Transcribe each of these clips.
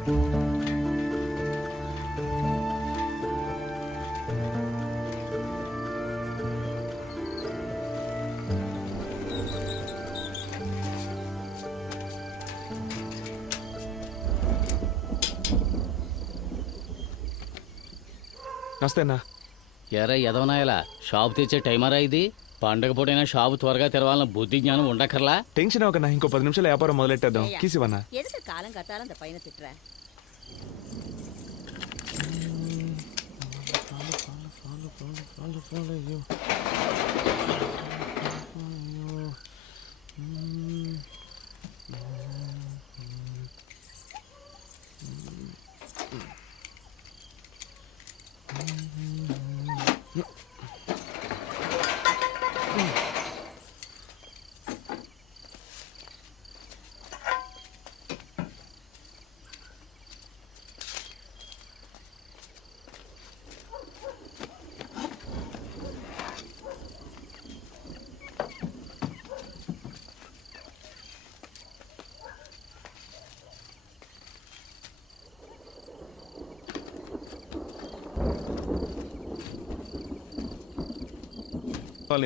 నమస్తే అన్నా. ఎరా ఎదవనాయలా షాపు తెచ్చే టైమరా ఇది? పండగ పూటైనా షాపు త్వరగా తెరవాలన్న బుద్ధి జ్ఞానం ఉండకర్లా. టెన్షన్ అవ్వకన్నా, ఇంకో 10 నిమిషాలు వ్యాపారం మొదలెట్టేద్దాం. కీసివన్నా. ఎదుట కాలం కట్టాలంత పైన తిట్రా.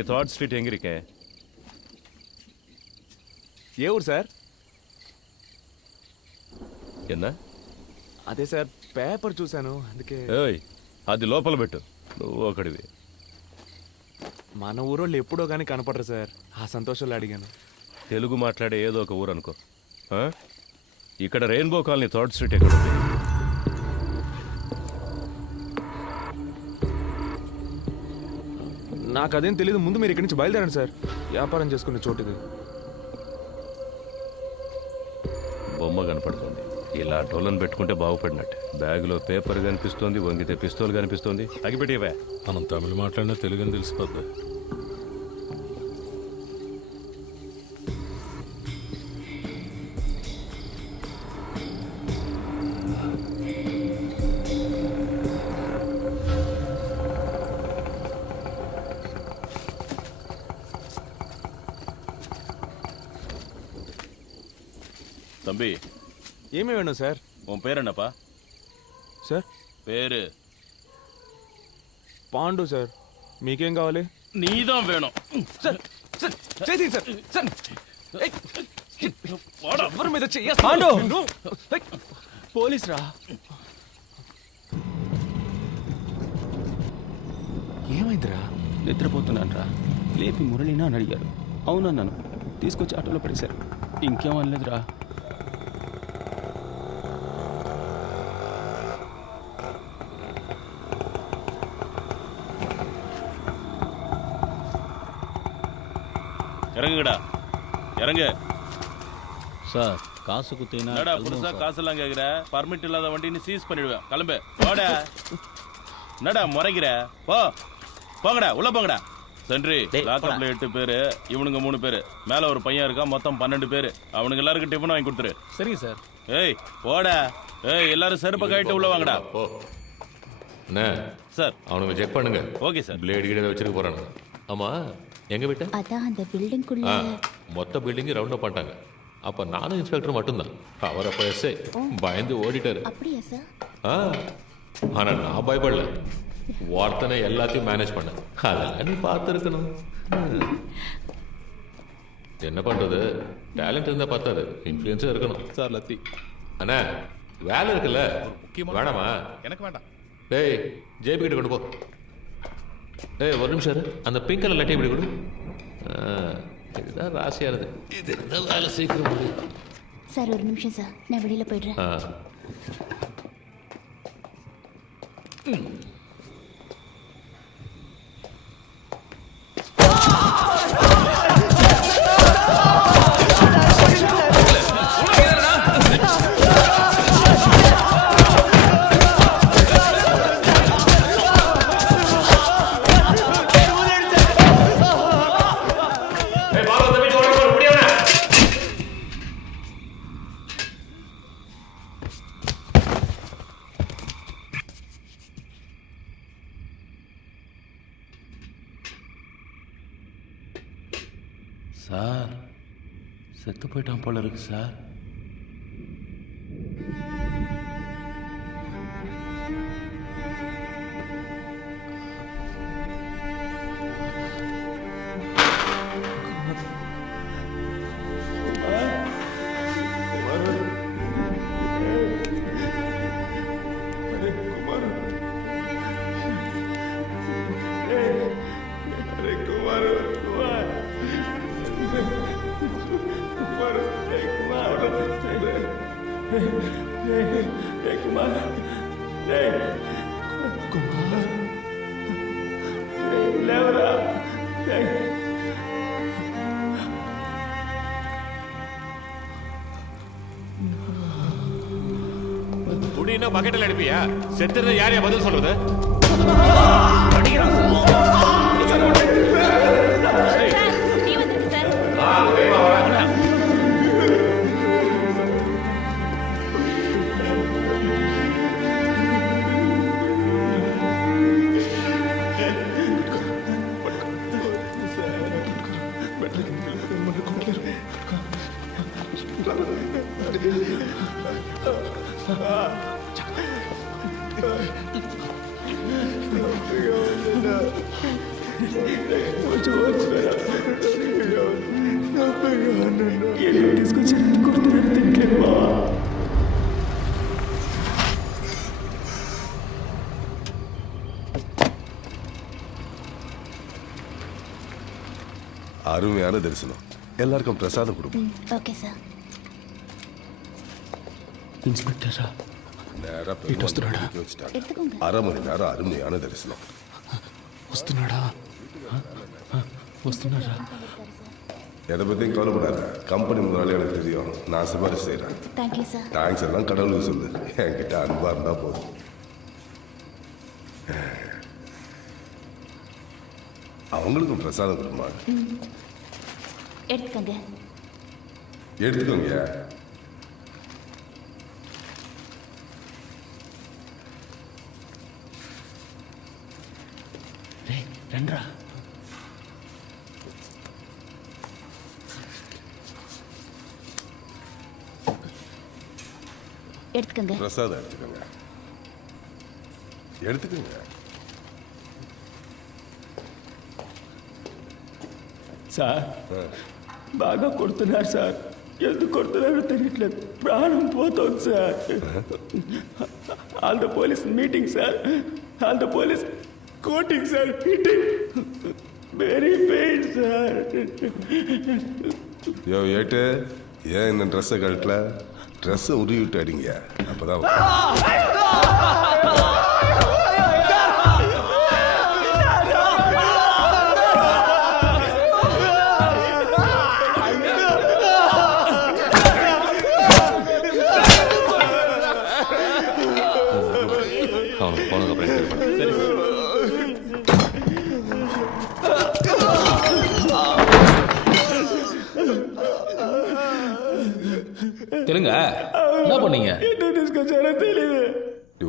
Third street ఎంగిరికే. ఏ ఊరు సార్? ఏందా? అదే సార్, పేపర్ చూశాను అందుకే. ఏయ్, అది లోపల పెట్టు. నువ్వు ఒకడివి. మన ఊరోళ్ళు ఎప్పుడో కానీ కనపడరు సార్, ఆ సంతోషంలో అడిగాను. తెలుగు మాట్లాడే ఏదో ఒక ఊరు అనుకో. ఇక్కడ రెయిన్బో కాలనీ థర్డ్ స్ట్రీట్ ఎక్కడ ఉంది? నాకు అదేం తెలియదు. ముందు మీరు ఇక్కడి నుంచి బయలుదేరండి సార్, వ్యాపారం చేసుకునే చోటుది. బొమ్మ కనపడుతుంది. ఇలా డోలను పెట్టుకుంటే బాగుపడినట్టు. బ్యాగులో పేపర్ కనిపిస్తోంది, వంగితే పిస్తోల్ కనిపిస్తోంది. అగిపెట్టివే. మనం తమిళ మాట్లాడినా తెలుగుని తెలిసిపోద్ది. தம்பி, ఏమి వేணும் సార్? உன் பேர் என்னப்பா? సార్ பேரு పాండు సార్. మీకేం కావాలి? நீதான் வேணும். సార్ సార్ చేసి సార్ సార్ ఎవరి మీద పాండు పోలీస్ రా. ఏమైందిరా? నిద్రపోతున్నాను రా. లేపి మురళినా అని అడిగారు. అవునన్నాను. తీసుకొచ్చి ఆటోలో పడేశారు. ఇంకేమనలేదురా. இறங்குங்கடா, இறங்கு. சார் காசு குத்தினா என்னடா புதுசா காசெல்லாம் கேட்குற? பர்மிட் இல்லாத வண்டின்னு சீஸ் பண்ணிடுவேன். கிளம்பு போடா. என்னடா முறைக்கிற? போங்கடா, உள்ள போங்கடா. சென்ட்ரி லாக்கப்ல 8 பேரு, இவனுங்க 3 பேரு, மேல ஒரு பையன் இருக்கா, மொத்தம் 12 பேரு. அவனுக்கு எல்லாருக்கும் டிஃபன் வாங்கி கொடுத்துரு. சரிங்க சார். ஏய் போடா. ஏய் எல்லாரும் செருப்பை கழிட்டு உள்ள வாங்கடா. அண்ணா சார் அவனுங்க செக் பண்ணுங்க. Okay sir. பிளேடு கிட்ட வச்சிருக்க போறானு. ஆமா, எங்க விட்ட? அதான் அந்த பில்டிங்குள்ள. மொத்த பில்டிங் ரவுண்ட் அப் பண்ணிட்டாங்க. அப்ப நானும் இன்ஸ்பெக்டர் மட்டும்தான். அவர் அப்ப எஸ்ஐ பயந்து ஓடிட்டாரு. அப்படியா சார்? ஆனா நான் பயப்படல. வார்த்தனை எல்லாத்தையும் மேனேஜ் பண்ண. அதெல்லாம் நீ பார்த்துருக்கணும். என்ன பண்றது, டேலண்ட் இருந்தா பார்த்தாது, இன்ஃப்ளூயன்ஸும் இருக்கணும். சார் லத்தி. அண்ணா வேலை இருக்குல்ல, வேணாமா? எனக்கு வேண்டாம். டேய் ஜேபி கிட்ட கொண்டு போ. ஏய் ஒரு நிமிஷம் இரு. அந்த பிங்க் கலர் லட்டி இப்படி கொடு. இதுதான் ராசியானது. இது இருந்தால் வேலை சீக்கிரம் முடியும். சார் ஒரு நிமிஷம் சார், நான் வெளியில் போய்ட்றேன். சார் செத்து போயிட்டான் போல இருக்கு சார். కుమార్ కుమార్ లేవరా குடினா பக்கெட்டில் அடிப்பியா? செத்துறது யாரையா பதில் சொல்றது? நீ வந்துருக்கு சார். తీసుకొచ్చి కొడుతున్నాడు తింటలేమా அருமையான தரிசனம். எல்லாருக்கும் பிரசாதம் கொடுப்போம். Okay sir. இன்ஸ்பெக்டரா நேரா వస్తున్నాడా? வச்சுட்டாங்க. எடுத்துக்கோங்க. 1/2 மணி நேரம் அருமையான தரிசனம். వస్తున్నాడా వస్తున్నారా எதை பற்றியும் கவலைப்படாத. கம்பெனி முதலாளி எனக்கு தெரியும். நான் சிபாரிசு செய்கிறேன். Thank sir. தேங்க்ஸ் எல்லாம் கடவுளுக்கு சொல்லு. என்கிட்ட அன்பா இருந்தா போதும். அவங்களுக்கும் பிரசாதம் கொடுமா. எடுத்துக்கோங்க. எடுத்துக்கோங்க. రండ్రా எடுத்துக்கோங்க. பிரசாதம் எடுத்துக்கோங்க. எடுத்துக்கோங்க. సార్ బాగా కొడుతున్నారు సార్. ఎందుకు కొడుతున్నారో తెలియట్లేదు. ప్రాణం పోతుంది sir. All the police meeting sir. All the police coating sir. Hitting very pain sir. யோ ஏட்டு, ஏன் இந்த ட்ரெஸ்ஸை கழட்டல? ட்ரெஸ்ஸை உருவி விட்டு அடிங்க. அப்பதான் அவனுக்கு போனதுக்கு அப்புறம் clear பண்ணு. சரி சார். தெலுங்க என்ன பண்ணீங்க? என்ன டிஸ்கஷனே தெரியல.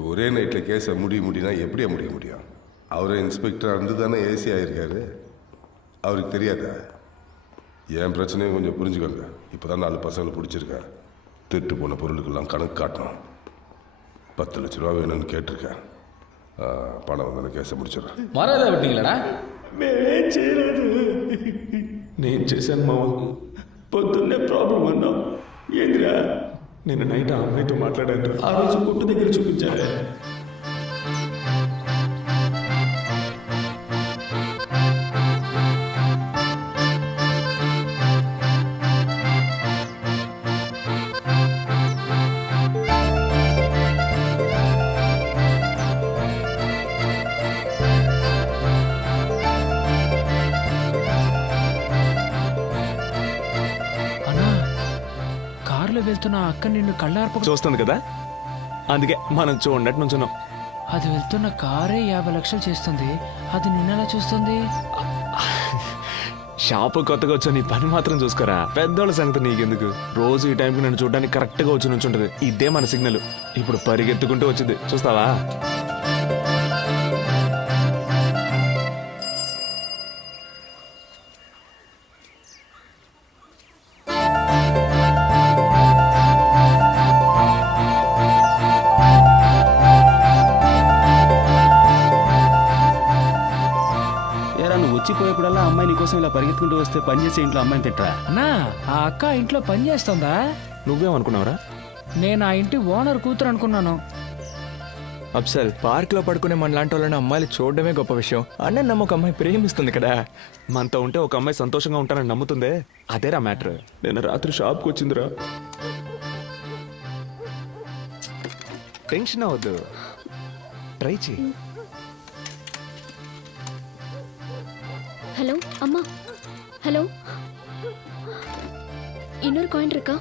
ஒரே நைட்டில் கேஸை முடினா எப்படியா முடிய முடியும்? அவரே இன்ஸ்பெக்டராக இருந்து தானே ஏசி ஆகிருக்காரு. அவருக்கு தெரியாதா? என் பிரச்சனையும் கொஞ்சம் புரிஞ்சுக்கோங்க. இப்போ தான் 4 பசங்களை பிடிச்சிருக்கேன். திருட்டு போன பொருளுக்கெல்லாம் கணக்கு காட்டணும். 10 லட்ச ரூபா வேணும்னு கேட்டிருக்கேன். பணம் வந்து கேஸை முடிச்சிடறேன். மரியாதை விட்டீங்களா? మేమేం చేయలేదు. నేను చేశాను మావ. పొద్దున్నే ప్రాబ్లం అన్నాం. ఏంద్రా నిన్న నైట్ ఆ అమ్మాయితో మాట్లాడాను. ఆ రోజు కొట్టు దగ్గర చూపించారే. వెళ్తున్న అక్క నిన్ను కళ్ళార్ప చూస్తుంది కదా, అందుకే మనం చూడనట్టు నుంచున్నాం. అది వెళ్తున్న కారే 50 లక్షలు చేస్తుంది, అది నిన్నెలా చూస్తుంది? షాపు కొత్తగా వచ్చా, నీ పని మాత్రం చూసుకోరా. పెద్దోళ్ళ సంగతి నీకెందుకు? రోజు ఈ టైంకి నన్ను చూడడానికి కరెక్ట్గా వచ్చి నుంచుంటది. ఇదే మన సిగ్నల్. ఇప్పుడు పరిగెత్తుకుంటూ వచ్చింది, చూస్తావా? వచ్చిపోయేప్పుడల్లా అమ్మాయి నీకోసం ఇలా పరిగెత్తుకుంటూ వస్తే పని చేసే ఇంట్లో అమ్మాయిని తిట్టరా? అన్నా, ఆ అక్క ఇంట్లో పని చేస్తుందా? నువ్వేమనుకున్నావురా? నేను ఆ ఇంటి ఓనర్ కూతురు అనుకున్నాను. అబ్సల్, పార్క్ లో పడుకునే మన లాంటి వాళ్ళని అమ్మాయిలు చూడడమే గొప్ప విషయం. అన్న నమ్మ ఒక అమ్మాయి ప్రేమిస్తుంది కదా. మనతో ఉంటే ఒక అమ్మాయి సంతోషంగా ఉంటానని నమ్ముతుందే, అదేరా మ్యాటర్. నిన్న రాత్రి షాప్కి వచ్చిందిరా. టెన్షన్ అవ్వద్దు, ట్రై చేయి. ஹலோ அம்மா, ஹலோ, இன்னொரு காயின் இருக்கா?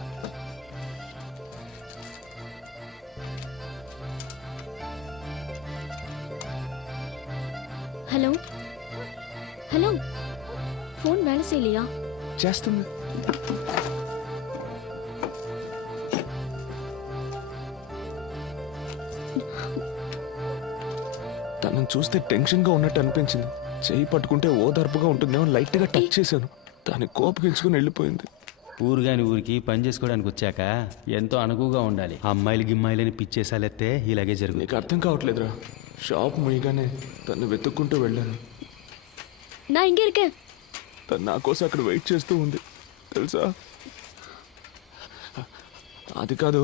హలో హలో, ఫోన్ వేலை చేయలేయా? చేస్తుంది. తనని చూస్తే టెన్షన్గా ఉన్నట్టు అనిపించింది. చేయి పట్టుకుంటే ఓదార్పుగా ఉంటుందేమో లైట్గా టచ్ చేశాను. దాన్ని కోపగించుకుని వెళ్ళిపోయింది. ఊరుగాని ఊరికి పని చేసుకోవడానికి వచ్చాక ఎంతో అనుకువగా ఉండాలి. అమ్మాయిలు గిమ్మాయిలని పిచ్చేసాలెత్తే ఇలాగే జరుగుతుంది. నీకు అర్థం కావట్లేదురా. షాప్ ముయ్యగానే తను వెతుక్కుంటూ వెళ్ళాను. నా ఇంకే இருக்கேன். తను నా కోసం అక్కడ వెయిట్ చేస్తూ ఉంది తెలుసా. అది కాదు,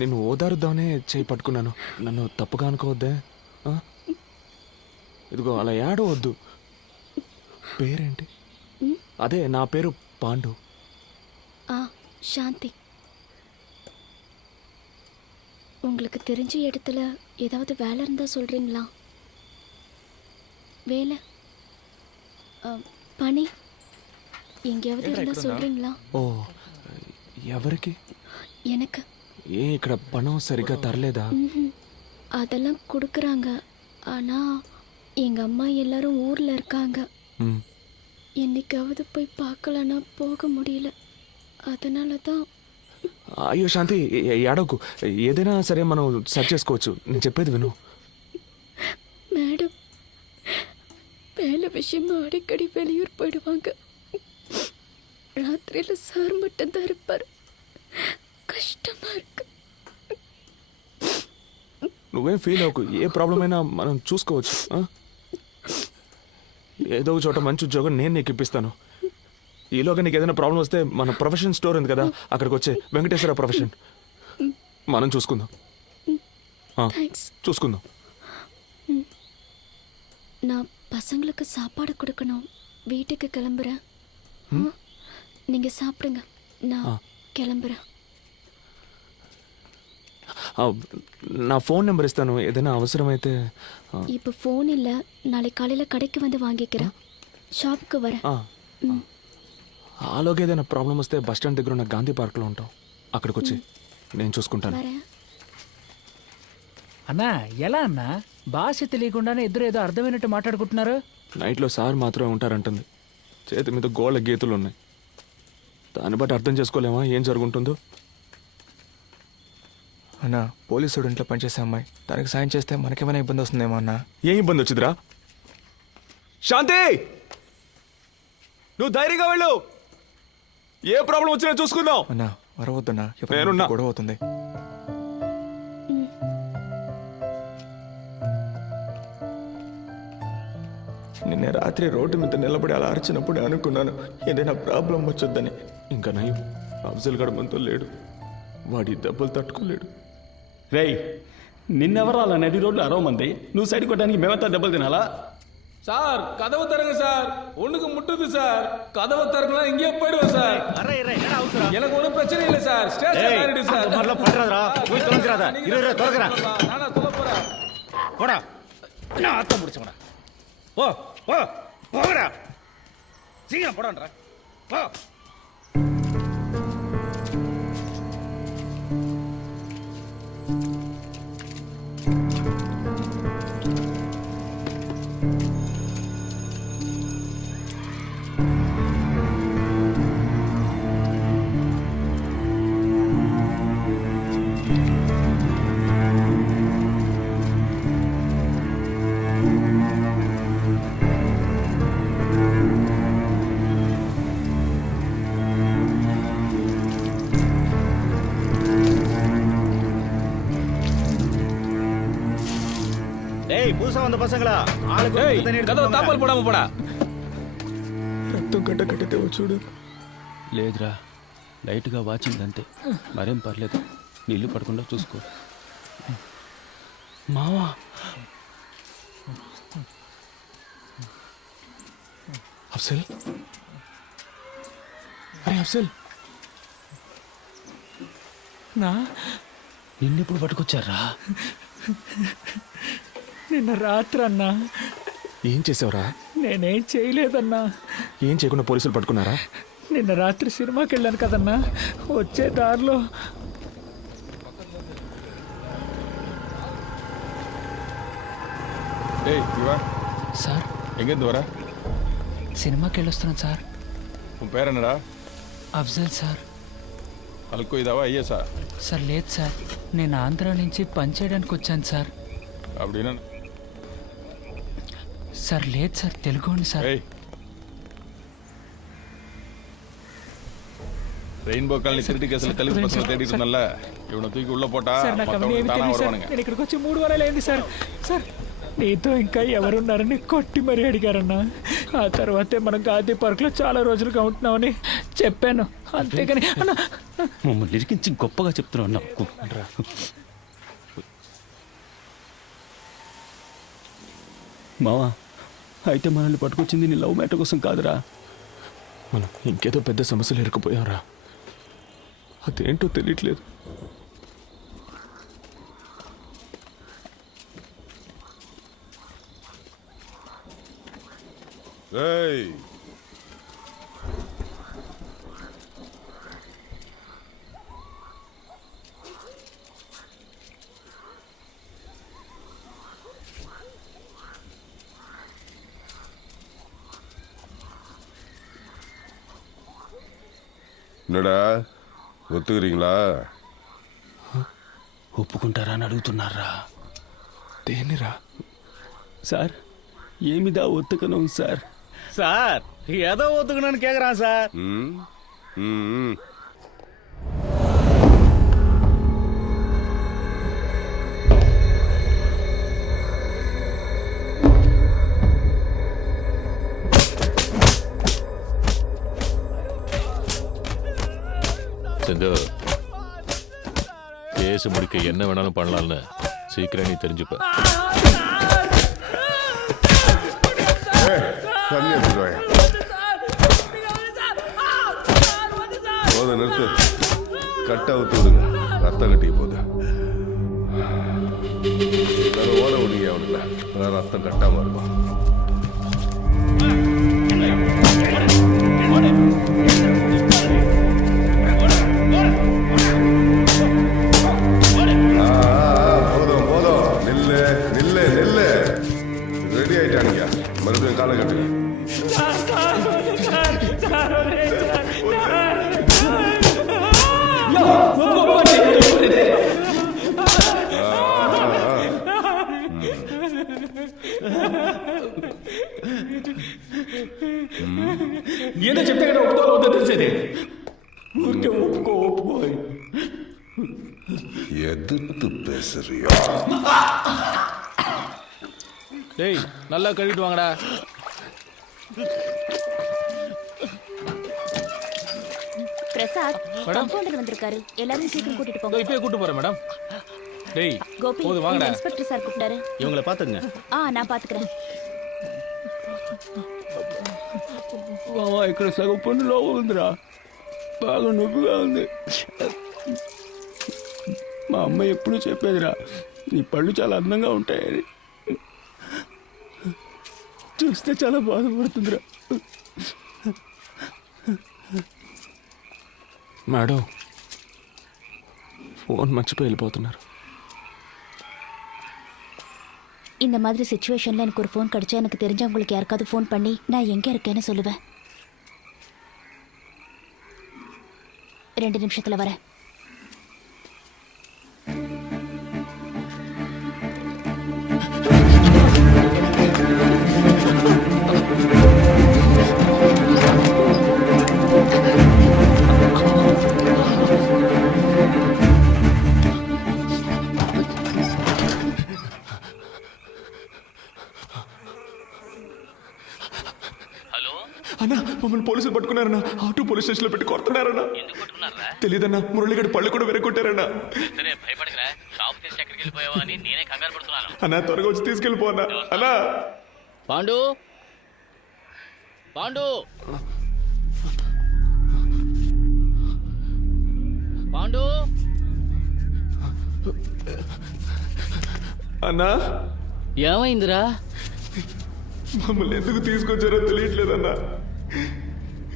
నేను ఓదారుద్దామనే చేయి పట్టుకున్నాను. నన్ను తప్పుగా అనుకోవద్దే. ఆ? ఇదిగో అలా ఏడవద్దు. పేరేంటి? అదే నా పేరు పాండు. சாந்தி. உங்களுக்கு தெரிஞ்ச இடத்துல ஏதாவது வேலை இருந்தா சொல்றீங்களா? வேலை, పని எங்கேயாவது இருந்தா சொல்றீங்களா? ఓ, ఎవరికి? எனக்கு. ఏ ఇక్కడ పణం సరిగ్గా తరలేదా? அதெல்லாம் கொடுக்குறாங்க. ஆனா எங்க அம்மா எல்லாரும் ஊர்ல இருக்காங்க. என்னைக்காவது போய் பார்க்கலன்னா போக முடியல. அதனால தான். అయ్యో శాంతి, ఏడవకు. ఏదైనా సరే మనం సెర్చ్ చేసుకోవచ్చు. నేను చెప్పేది విను. மேடம் வேலை விஷயமா அடிக்கடி வெளியூர் போயிடுவாங்க. ராத்திரியில சார் மட்டும்தான் இருப்பார். கஷ்டமா இருக்கு. నువ్వేం ఫీల్ అవ్వకు. ఏ ప్రాబ్లం అయినా మనం చూసుకోవచ్చు. ఏదో ఒక చోట మంచి ఉద్యోగం నేను నీకు ఇప్పిస్తాను. ఈలోగా నీకు ఏదైనా ప్రాబ్లం వస్తే మన ప్రొఫెషన్ స్టోర్ ఉంది కదా, అక్కడికి వచ్చే వెంకటేశ్వర ప్రొఫెషన్ మనం చూసుకుందాం. చూసుకుందాం. நான் பசங்களுக்கு சாப்பாடு கொடுக்கணும். வீட்டுக்கு கிளம்புறேன். நீங்க சாப்பிடுங்க, நான் கிளம்புறேன். నా ఫోన్ నెంబర్ ఇస్తాను. ఏదైనా అవసరమైతే. இப்போ ஃபோன் இல்லை, நாளை காலையில் கடைக்கு வந்து வாங்கிக்கிறேன். షాప్కి வரேன். ఆలోగా ఏదైనా ప్రాబ్లం వస్తే బస్ స్టాండ్ దగ్గర ఉన్న గాంధీ పార్క్లో ఉంటాం. అక్కడికి వచ్చి నేను చూసుకుంటాను. வரேன். అన్నా ఎలా అన్నా? భాష తెలియకుండానే ఇద్దరు ఏదో అర్థమైనట్టు మాట్లాడుకుంటున్నారు. నైట్లో సార్ మాత్రమే ఉంటారంటుంది. చేతి మీద గోళ్ళ గీతులు ఉన్నాయి. దాన్ని బట్టి అర్థం చేసుకోలేమా ఏం జరుగుంటుందో. అన్న, పోలీసుడు ఇంట్లో పనిచేసే అమ్మాయి, దానికి సాయం చేస్తే మనకేమైనా ఇబ్బంది వస్తుందేమో అన్న. ఏం ఇబ్బంది వచ్చిందిరా? శాంతి, నువ్వు ధైర్యంగా వెళ్ళు. ఏ ప్రాబ్లం వచ్చినా చూసుకుందాం. అన్న వరవద్దన్నా, నేనున్నా. గొడవ అవుతుంది. నిన్న రాత్రి రోడ్డు మీద నిలబడి అలా అరిచినప్పుడు అనుకున్నాను ఏదైనా ప్రాబ్లం వచ్చొద్దని. ఇంకా నయం, అఫ్జల్ గడ మనతో లేడు. వాడి దెబ్బలు తట్టుకోలేడు. రేయ్, నిన్నెవరు అలా నడి రోడ్లు అరవమంది? నువ్వు సైడ్ కొట్టడానికి మేమంతా దెబ్బలు తినాలా? சார் கதவு தருங்க சார், ஒண்ணுக்கு முட்டுது சார். கதவு தரக்கலாம், இங்கே போயிடுவோம் சார். எனக்கு ஒன்றும் பிரச்சனை இல்லை சார். ஸ்டேஷன் ஆயிடுது சார். நானா சொல்ல போறேன். போடா, நான் ஆத்தம் முடிச்சவனா. போ போ போடா, சீக்கிரம் போடான்றா. போ. புதுசா வந்த பசங்களா, கதவு தாப்பால் போடாம போடா. రక్తం గడ్డ కట్టితే చూడు. లేదురా, లైట్గా వాచింది అంతే. మరేం పర్లేదు, నీళ్లు పడకుండా చూసుకో. మావా, అఫ్జల్, అరే అఫ్జల్, నిన్నెప్పుడు పట్టుకొచ్చారా? నిన్న రాత్రి అన్నా ఏం చేసావురా? నేనేం చేయలేదన్నా. ఏం చేయకుండా పోలీసులు పట్టుకున్నారా? నిన్న రాత్రి సినిమాకి వెళ్ళాను కదన్నా, వచ్చే దారిలో ஏய் இவா సార్ எங்கேருந்து வர? సినిమాకి వెళ్ళొస్తున్నాను సార్. உன் பேர் என்னடா? అఫ్జల్ సార్. అల్కో ఇదావా ఐఎస్ఆ? సార్ లేదు సార్, నేను ఆంధ్ర నుంచి పని చేయడానికి వచ్చాను సార్. அப்படின்னா సార్ లేదు సార్, తెలుగు సార్. ஏய் ரெயின்போ காலனி திருட்டு கேஸ்ல தெலுங்கு பசங்க தேடிட்டு இருந்தல்ல, இவனை தூக்கி உள்ள போட்டா సార్ నాకు అవన్నీ மத்தவங்க ఏమీ தானா తెలియదు సార్. வருவானுங்க. నేను ఇక్కడికి వచ్చి 3 వారాలు అయింది సార్. సార్ నీతో ఇంకా ఎవరున్నారని కొట్టి మరీ అడిగారన్నా. ఆ తర్వాతే మనం గాంధీ పార్క్లో చాలా రోజులుగా ఉంటున్నామని చెప్పాను, అంతేగాని అన్నా మమ్మల్ని ఇరికించి గొప్పగా చెప్తున్నావు. మావా, అయితే మనల్ని పట్టుకొచ్చింది నీ లవ్ మ్యాటర్ కోసం కాదురా. మనం ఇంకేదో పెద్ద సమస్యలు ఇరుక్కుపోయావురా. అదేంటో తెలియట్లేదు. ఏయ్ என்னடா ஒத்துக்கிறீங்களா? ఒప్పుకుంటారా అని అడుగుతున్నారా? దేనిరా? సార్ ఏమిదా ఒత్తుకను సార్? சார் ஏதோ ஒத்துக்கணும்னு கேக்குறான் சார். ம் ம் செந்து, கேஸ் முடிக்க என்ன வேணாலும் பண்ணலாம்னு சீக்கிரம் நீ தெரிஞ்சுப்ப. தண்ணி எடுத்துட்டு போத நிறுத்து. கட்டை ஊத்து விடுங்க, ரத்தம் கட்டிக்க போகுது. ஓட விடுங்க அவனுக்குல, அதான் ரத்தம் கட்டாம இருக்கும். போதும் போதும், நில்லு நில்லு நில்லு. ரெடி ஆயிட்டானுங்க, மறுபடியும் காலை கட்டுங்க. ఏదో చెప్తే కదా ఒప్పుకోవద్దో తెలిసేది. ఊరికే ఒప్పుకో ఒప్పుకో. எதிர்த்து பேசுறியா? டேய் நல்லா கழுவிட்டு வாங்கடா. பிரசாத் காம்பவுண்டர் வந்திருக்காரு, எல்லாரும் சீக்கிரம் கூட்டிட்டு போங்க. இப்பயே கூட்டு போறேன் மேடம். டேய் கோபி, போது வாங்கடா. இன்ஸ்பெக்டர் சார் கூப்பிட்டாரு. இவங்களை பாத்துங்க. நான் பாத்துக்கிறேன். ఇక్కడ సగం పన్ను లోపల ఉందిరా, బాగా నొప్పిగా ఉంది. మా అమ్మ ఎప్పుడూ చెప్పేదిరా, నీ పళ్ళు చాలా అందంగా ఉంటాయని. చూస్తే చాలా బాధపడుతుందిరా. మేడం, ఫోన్ మర్చిపోయి వెళ్ళిపోతున్నారు. இந்த மாதிரி சிச்சுவேஷன்ல எனக்கு ஒரு ஃபோன் கிடைச்சா எனக்கு தெரிஞ்சவங்களுக்கு யாருக்காவது ஃபோன் பண்ணி நான் எங்க இருக்கேன்னு சொல்லுவேன். 2 நிமிஷத்துல வரேன். అన్నా, మమ్మల్ని పోలీసులు పట్టుకున్నారన్నా. ఆటో పోలీస్ స్టేషన్ లో పెట్టి కొడుతున్నారన్నా. తెలియదన్నా, మురళిగడి పళ్ళు కూడా వెరగొట్టారన్నా. అన్నా త్వరగా వచ్చి తీసుకెళ్ళిపోన్నా. అన్నా పాండు, పాండు, పాండు. అన్నా ఏమైందిరా? మమ్మల్ని ఎందుకు తీసుకొచ్చారో తెలియట్లేదన్నా.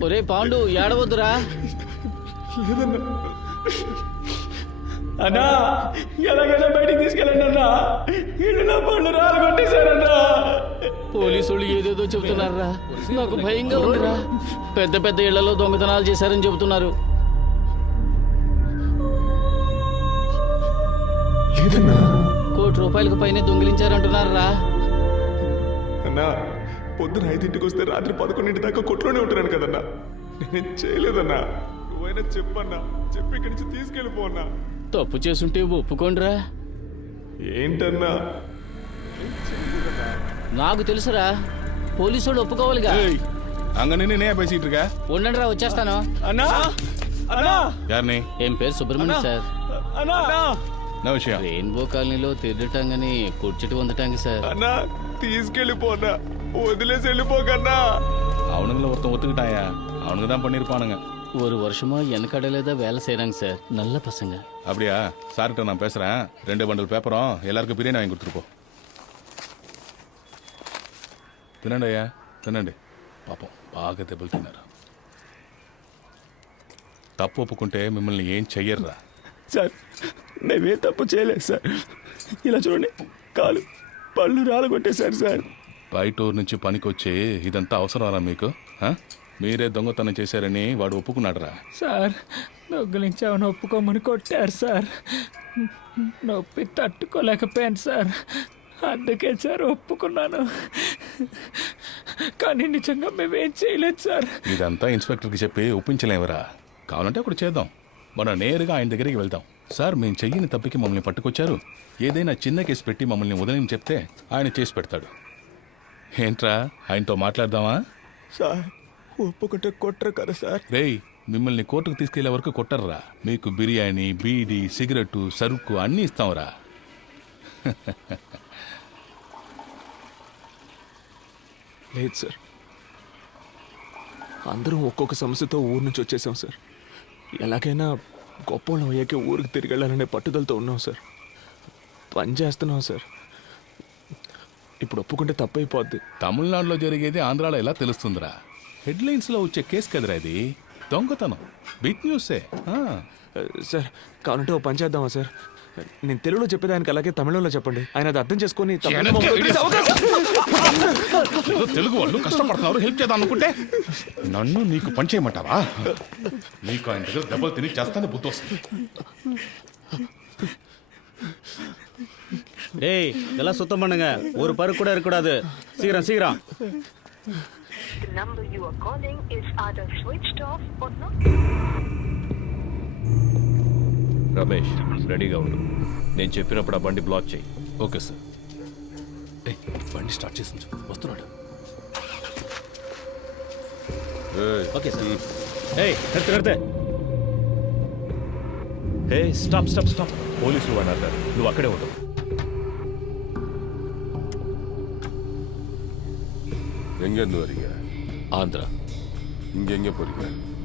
ఒరే పాండు, ఏడవద్దురా. అన్నా ఎలాగైనా బయటికి తీసుకెళ్ళండి అన్నా. ఇల్లు నా పళ్ళు రాలగొట్టేశారన్నా. పోలీసులు ఏదేదో చెబుతున్నారా, నాకు భయంగా ఉందిరా. పెద్ద పెద్ద ఇళ్లలో దొంగతనాలు చేశారని చెబుతున్నారు. లేదన్నా. ₹1 కోటి పైన దొంగిలించారంటున్నారా? అన్నా పొద్దున 5ంటికి వస్తే రాత్రి 11 దాకా కొట్లోనే ఉంటున్నాను కదన్నా. నేనేం చేయలేదన్నా. నువ్వైనా చెప్పన్నా, చెప్పి ఇక్కడి నుంచి తీసుకెళ్ళిపోన్నా. తప్పు చేసుంటే ఒప్పుకోండిరా. ఏంటన్నా? నాకు తెలుసురా, పోలీసు వాళ్ళు ఒప్పుకోవాలిగా. அங்க நின்று என்ன பேசிட்டு இருக்க? ఉండండి రా, వచ్చేస్తాను. అన్నా అన్నా யாருனே? ఏం పేరు సుబ్రహ్మణ్యం సార్. అన్నా என்ன விஷயம்? రెయిన్బో కాలనీలో తిరగటాంగని కుర్చీటి వందటాంగి సార్. అన్నా తీసుకెళ్ళిపోనా, వదిలేసి వెళ్ళిపోకన్నా. அவனுங்கள ஒருத்தன் ஒத்துக்கிட்டாயா? அவனுக்கு தான் பண்ணிருப்பானுங்க. ஒரு வருஷமா எனக்கடையில தான் வேலை செய்யறாங்க சார். நல்ல பசங்க. அப்படியா? சார்கிட்ட நான் பேசுறேன். 2 பண்டல் பேப்பரும் எல்லாருக்கும் பிரியாணி வாங்கி கொடுத்துட்டு போ. తినండి అయ్యా, తినండి. పాపం బాగా దెబ్బలు తిన్నారు. తప్పు ఒప్పుకుంటే మిమ్మల్ని ఏం చెయ్యర్రా. సార్ మేమే తప్పు చేయలేదు సార్. ఇలా చూడండి, కాలు పళ్ళు రాలగొట్టేశారు సార్. బయట ఊరు నుంచి పనికొచ్చి ఇదంతా అవసరమా మీకు? ఆ? మీరే దొంగతనం చేశారని వాడు ఒప్పుకున్నాడురా. సార్ దొంగిలించామని ఒప్పుకోమని కొట్టారు సార్. నొప్పి తట్టుకోలేకపోయాను సార్, అందుకే సార్ ఒప్పుకున్నాను. కానీ నిజంగా మేమేం చేయలేదు సార్. ఇదంతా ఇన్స్పెక్టర్కి చెప్పి ఒప్పించలేవరా? కావాలంటే అప్పుడు చేద్దాం. మనం నేరుగా ఆయన దగ్గరికి వెళ్దాం. సార్ మేము చెయ్యని తప్పికి మమ్మల్ని పట్టుకొచ్చారు, ఏదైనా చిన్న కేసు పెట్టి మమ్మల్ని వదిలేని చెప్తే ఆయన చేసి పెడతాడు. ఏంట్రా, ఆయనతో మాట్లాడదామా? సార్ ఒప్పుకుంటే కొట్టరు కదా సార్. రేయ్, మిమ్మల్ని కోర్టుకు తీసుకెళ్లే వరకు కొట్టర్రా. మీకు బిర్యానీ, బీడీ, సిగరెట్టు, సరుకు అన్నీ ఇస్తాంరా. లేదు సార్, అందరం ఒక్కొక్క సమస్యతో ఊరు నుంచి వచ్చేసాం సార్. ఎలాగైనా గొప్పవాళ్ళం అయ్యాకే ఊరికి తిరిగి వెళ్ళాలనే పట్టుదలతో ఉన్నాం సార్. పని చేస్తున్నాం సార్. ఇప్పుడు ఒప్పుకుంటే తప్పైపోద్ది. తమిళనాడులో జరిగేది ఆంధ్రాలో ఎలా తెలుస్తుందిరా? హెడ్లైన్స్లో వచ్చే కేసు కదరా ఇది. దొంగతనం బిగ్ న్యూసే. సార్ కావాలంటే ఓ పని చేద్దామా సార్? నేను తెలుగులో చెప్పేదానికి అలాగే తమిళంలో చెప్పండి. ఆయన అది అర్థం చేసుకొని తెలుగు వాళ్ళు కష్టపడుతున్నారు, హెల్ప్ చేద్దాం అనుకుంటే నన్ను నీకు పని చేయమంటావా? నీకు ఆయన దగ్గర దెబ్బలు తిని చేస్తానే బుద్ధి వస్తుంది. டேய் இதெல்லாம் சுத்தம் பண்ணுங்க, ஒரு பரு கூட இருக்கக்கூடாது. சீக்கிரம் சீக்கிரம். The number you are calling is either switched off or not. Ramesh రెడీగా ఉండు. నేను చెప్పినప్పుడు ఆ బండి బ్లాక్ చేయి. Okay sir. బండి స్టార్ట్ చేసి వస్తున్నాడు. Okay sir. ఏయ్ నిறுத்து నిறுத்து. హే స్టాప్ స్టాప్ స్టాప్. పోలీసులు వాడు అన్నారు, నువ్వు అక్కడే ఉండవు. எங்கேருந்து வரீங்க? ஆந்திரா. இங்கே எங்கே போறீங்க?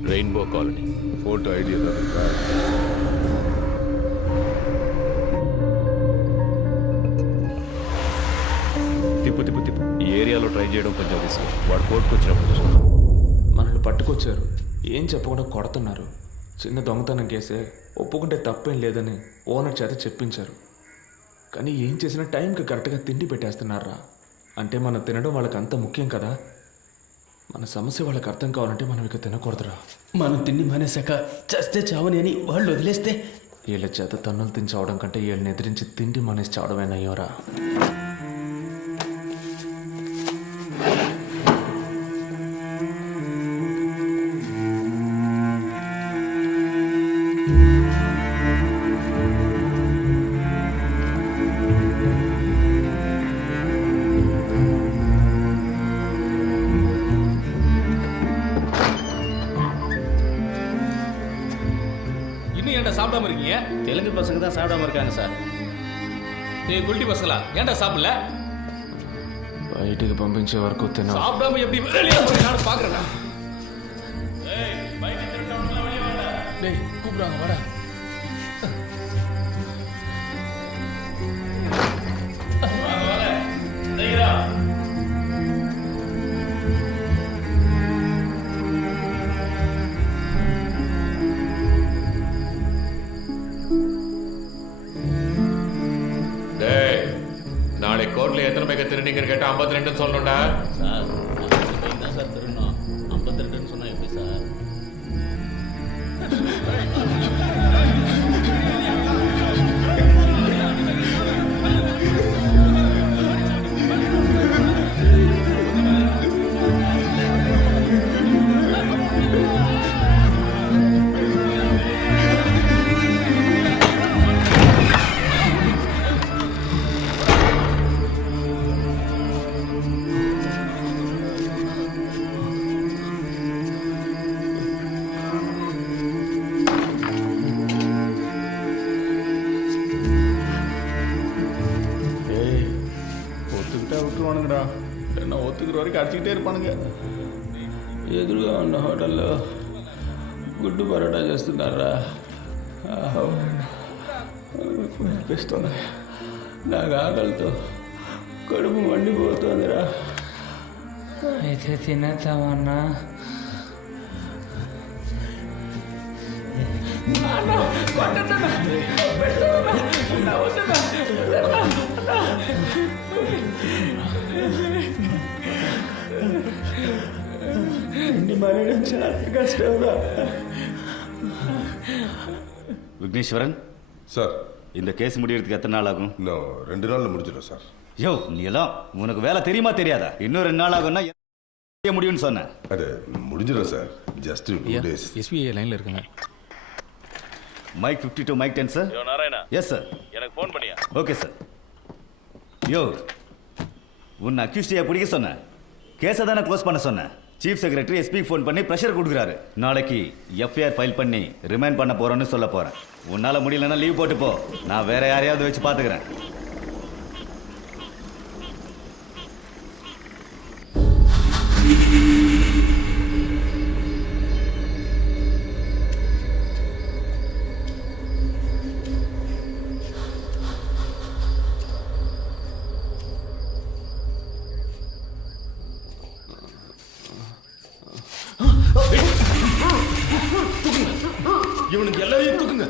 Rainbow colony. ஃபோட்டோ ஐடி ஏதாவது இருக்கா? తిప్పు తిప్పు తిప్పు. ఈ ఏరియాలో ట్రై చేయడం కొంచెం రిస్క్. వాడు కోర్టుకు వచ్చినప్పుడు చూస్తాం. మనల్ని పట్టుకొచ్చారు, ఏం చెప్పకుండా కొడుతున్నారు. చిన్న దొంగతనం కేసే, ఒప్పుకుంటే తప్పేం లేదని ఓనర్ చేత చెప్పించారు. కానీ ఏం చేసినా టైంకి కరెక్ట్గా తిండి పెట్టేస్తున్నారా? అంటే మనం తినడం వాళ్ళకి అంత ముఖ్యం కదా. మన సమస్య వాళ్ళకి అర్థం కావాలంటే మనం ఇక తినకూడదురా. మనం తిండి మానేశాక చస్తే చావని అని వాళ్ళు వదిలేస్తే వీళ్ళ చేత తన్నులు తిని చావడం కంటే వీళ్ళని ఎదిరించి తిండి మానేసి చావడమేనయ్యోరా. சாப்பிடாம இருக்கீங்க? தெலுங்கு பசங்க தான் சாப்பிடாம இருக்காங்க சார். ஏய் குல்டி பசங்களா, ஏன்டா சாப்பிடல? బయటికి పంపించే వరకు తిన. சாப்பிடாம எப்படி வெளியே போறீங்க நான் பாக்குறேன். ஏய் பைக் எடுத்துட்டவங்கள வெளிய வாடா. டேய் கூப்பிடுறாங்க வாடா. நோட்டில் எத்தனை பேக்க திருநீங்கன்னு கேட்டால் 52ன்னு சொல்லணும்டா. சார் 50 பைக் தான் சார் திருடணும். 52ன்னு சொன்னா எப்படி சார்? ஒத்துக்கிட்டா விட்டுருவானுங்கடா, என்ன ஒத்துக்கிற வரைக்கும் அடிச்சுக்கிட்டே இருப்பானுங்க. ఎదురుగా ఉన్న హోటల్లో గుడ్డు పరోటా చేస్తున్నారా? అనిపిస్తుంది. నాకు ఆకలితో కడుపు మండిపోతుందిరా. అయితే తినేద్దామన్నా. கஷ்டம்டா. விக்னேஸ்வரன் சார், இந்த கேஸ் முடியறதுக்கு எத்தனை நாள் ஆகும்? இன்னும் 2 நாளில் முடிஞ்சிடும் சார். யோ, நீ எல்லாம் உனக்கு வேலை தெரியுமா தெரியாதா? இன்னும் 2 நாள் ஆகும்னா முடியும்னு சொன்னேன். அது முடிஞ்சிடும் சார். Just 2 days. எஸ்பிஐ லைனில் இருக்குங்க. Mike 52 mike 10 sir. யோ நாராயணா. Yes sir. எனக்கு ஃபோன் பண்ணியா? Okay sir. யோ, உன்னை அக்யூஸ்டியா பிடிக்க சொன்னேன். கேஸை தானே க்ளோஸ் பண்ண சொன்னேன். சீஃப் செக்ரட்டரி எஸ்பி ஃபோன் பண்ணி ப்ரெஷர் கொடுக்குறாரு. நாளைக்கு எஃப்ஐஆர் ஃபைல் பண்ணி ரிமைண்ட் பண்ண போறோன்னு சொல்ல போறேன். உன்னால முடியலன்னா லீவ் போட்டு போ. நான் வேற யாரையாவது வச்சு பாத்துக்கிறேன். இவனுக்கு எல்லாரையும் தூக்குங்க.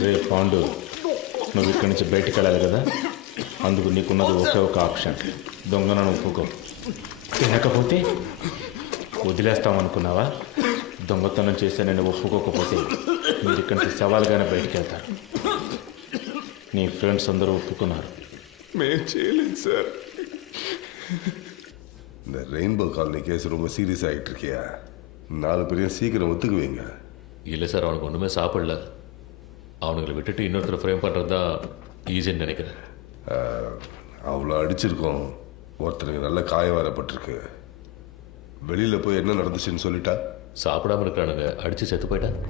రే పాండు, నువ్వు ఇక్కడి నుంచి బయటికి వెళ్ళాలి కదా, అందుకు నీకున్నది ఒకే ఒక ఆప్షన్. దొంగను ఒప్పుకో. తినకపోతే వదిలేస్తామనుకున్నావా? దొంగతనం చేస్తే నేను ఒప్పుకోకపోతే మీరు ఇక్కడి నుంచి సవాల్గానే బయటికి వెళ్తారు. నీ ఫ్రెండ్స్ అందరూ ఒప్పుకున్నారు. మేము చేయలేదు சார். இந்த ரெயின்போ காலனி கேஸ் ரொம்ப சீரியஸ் ஆகிட்டு இருக்கியா? 4 பேரையும் சீக்கிரம் ஒத்துக்குவீங்க. இல்லை சார், அவனுக்கு ஒன்றுமே சாப்பிடல. அவனுங்களை விட்டுட்டு இன்னொருத்தர் ஃப்ரேம் பண்ணுறது தான் ஈஸின்னு நினைக்கிறேன். அவ்வளோ அடிச்சிருக்கோம். ஒருத்தருக்கு நல்ல காயம் வரப்பட்டிருக்கு. வெளியில் போய் என்ன நடந்துச்சுன்னு சொல்லிட்டா? சாப்பிடாம இருக்கிறானுங்க, அடித்து செத்து போயிட்டான்.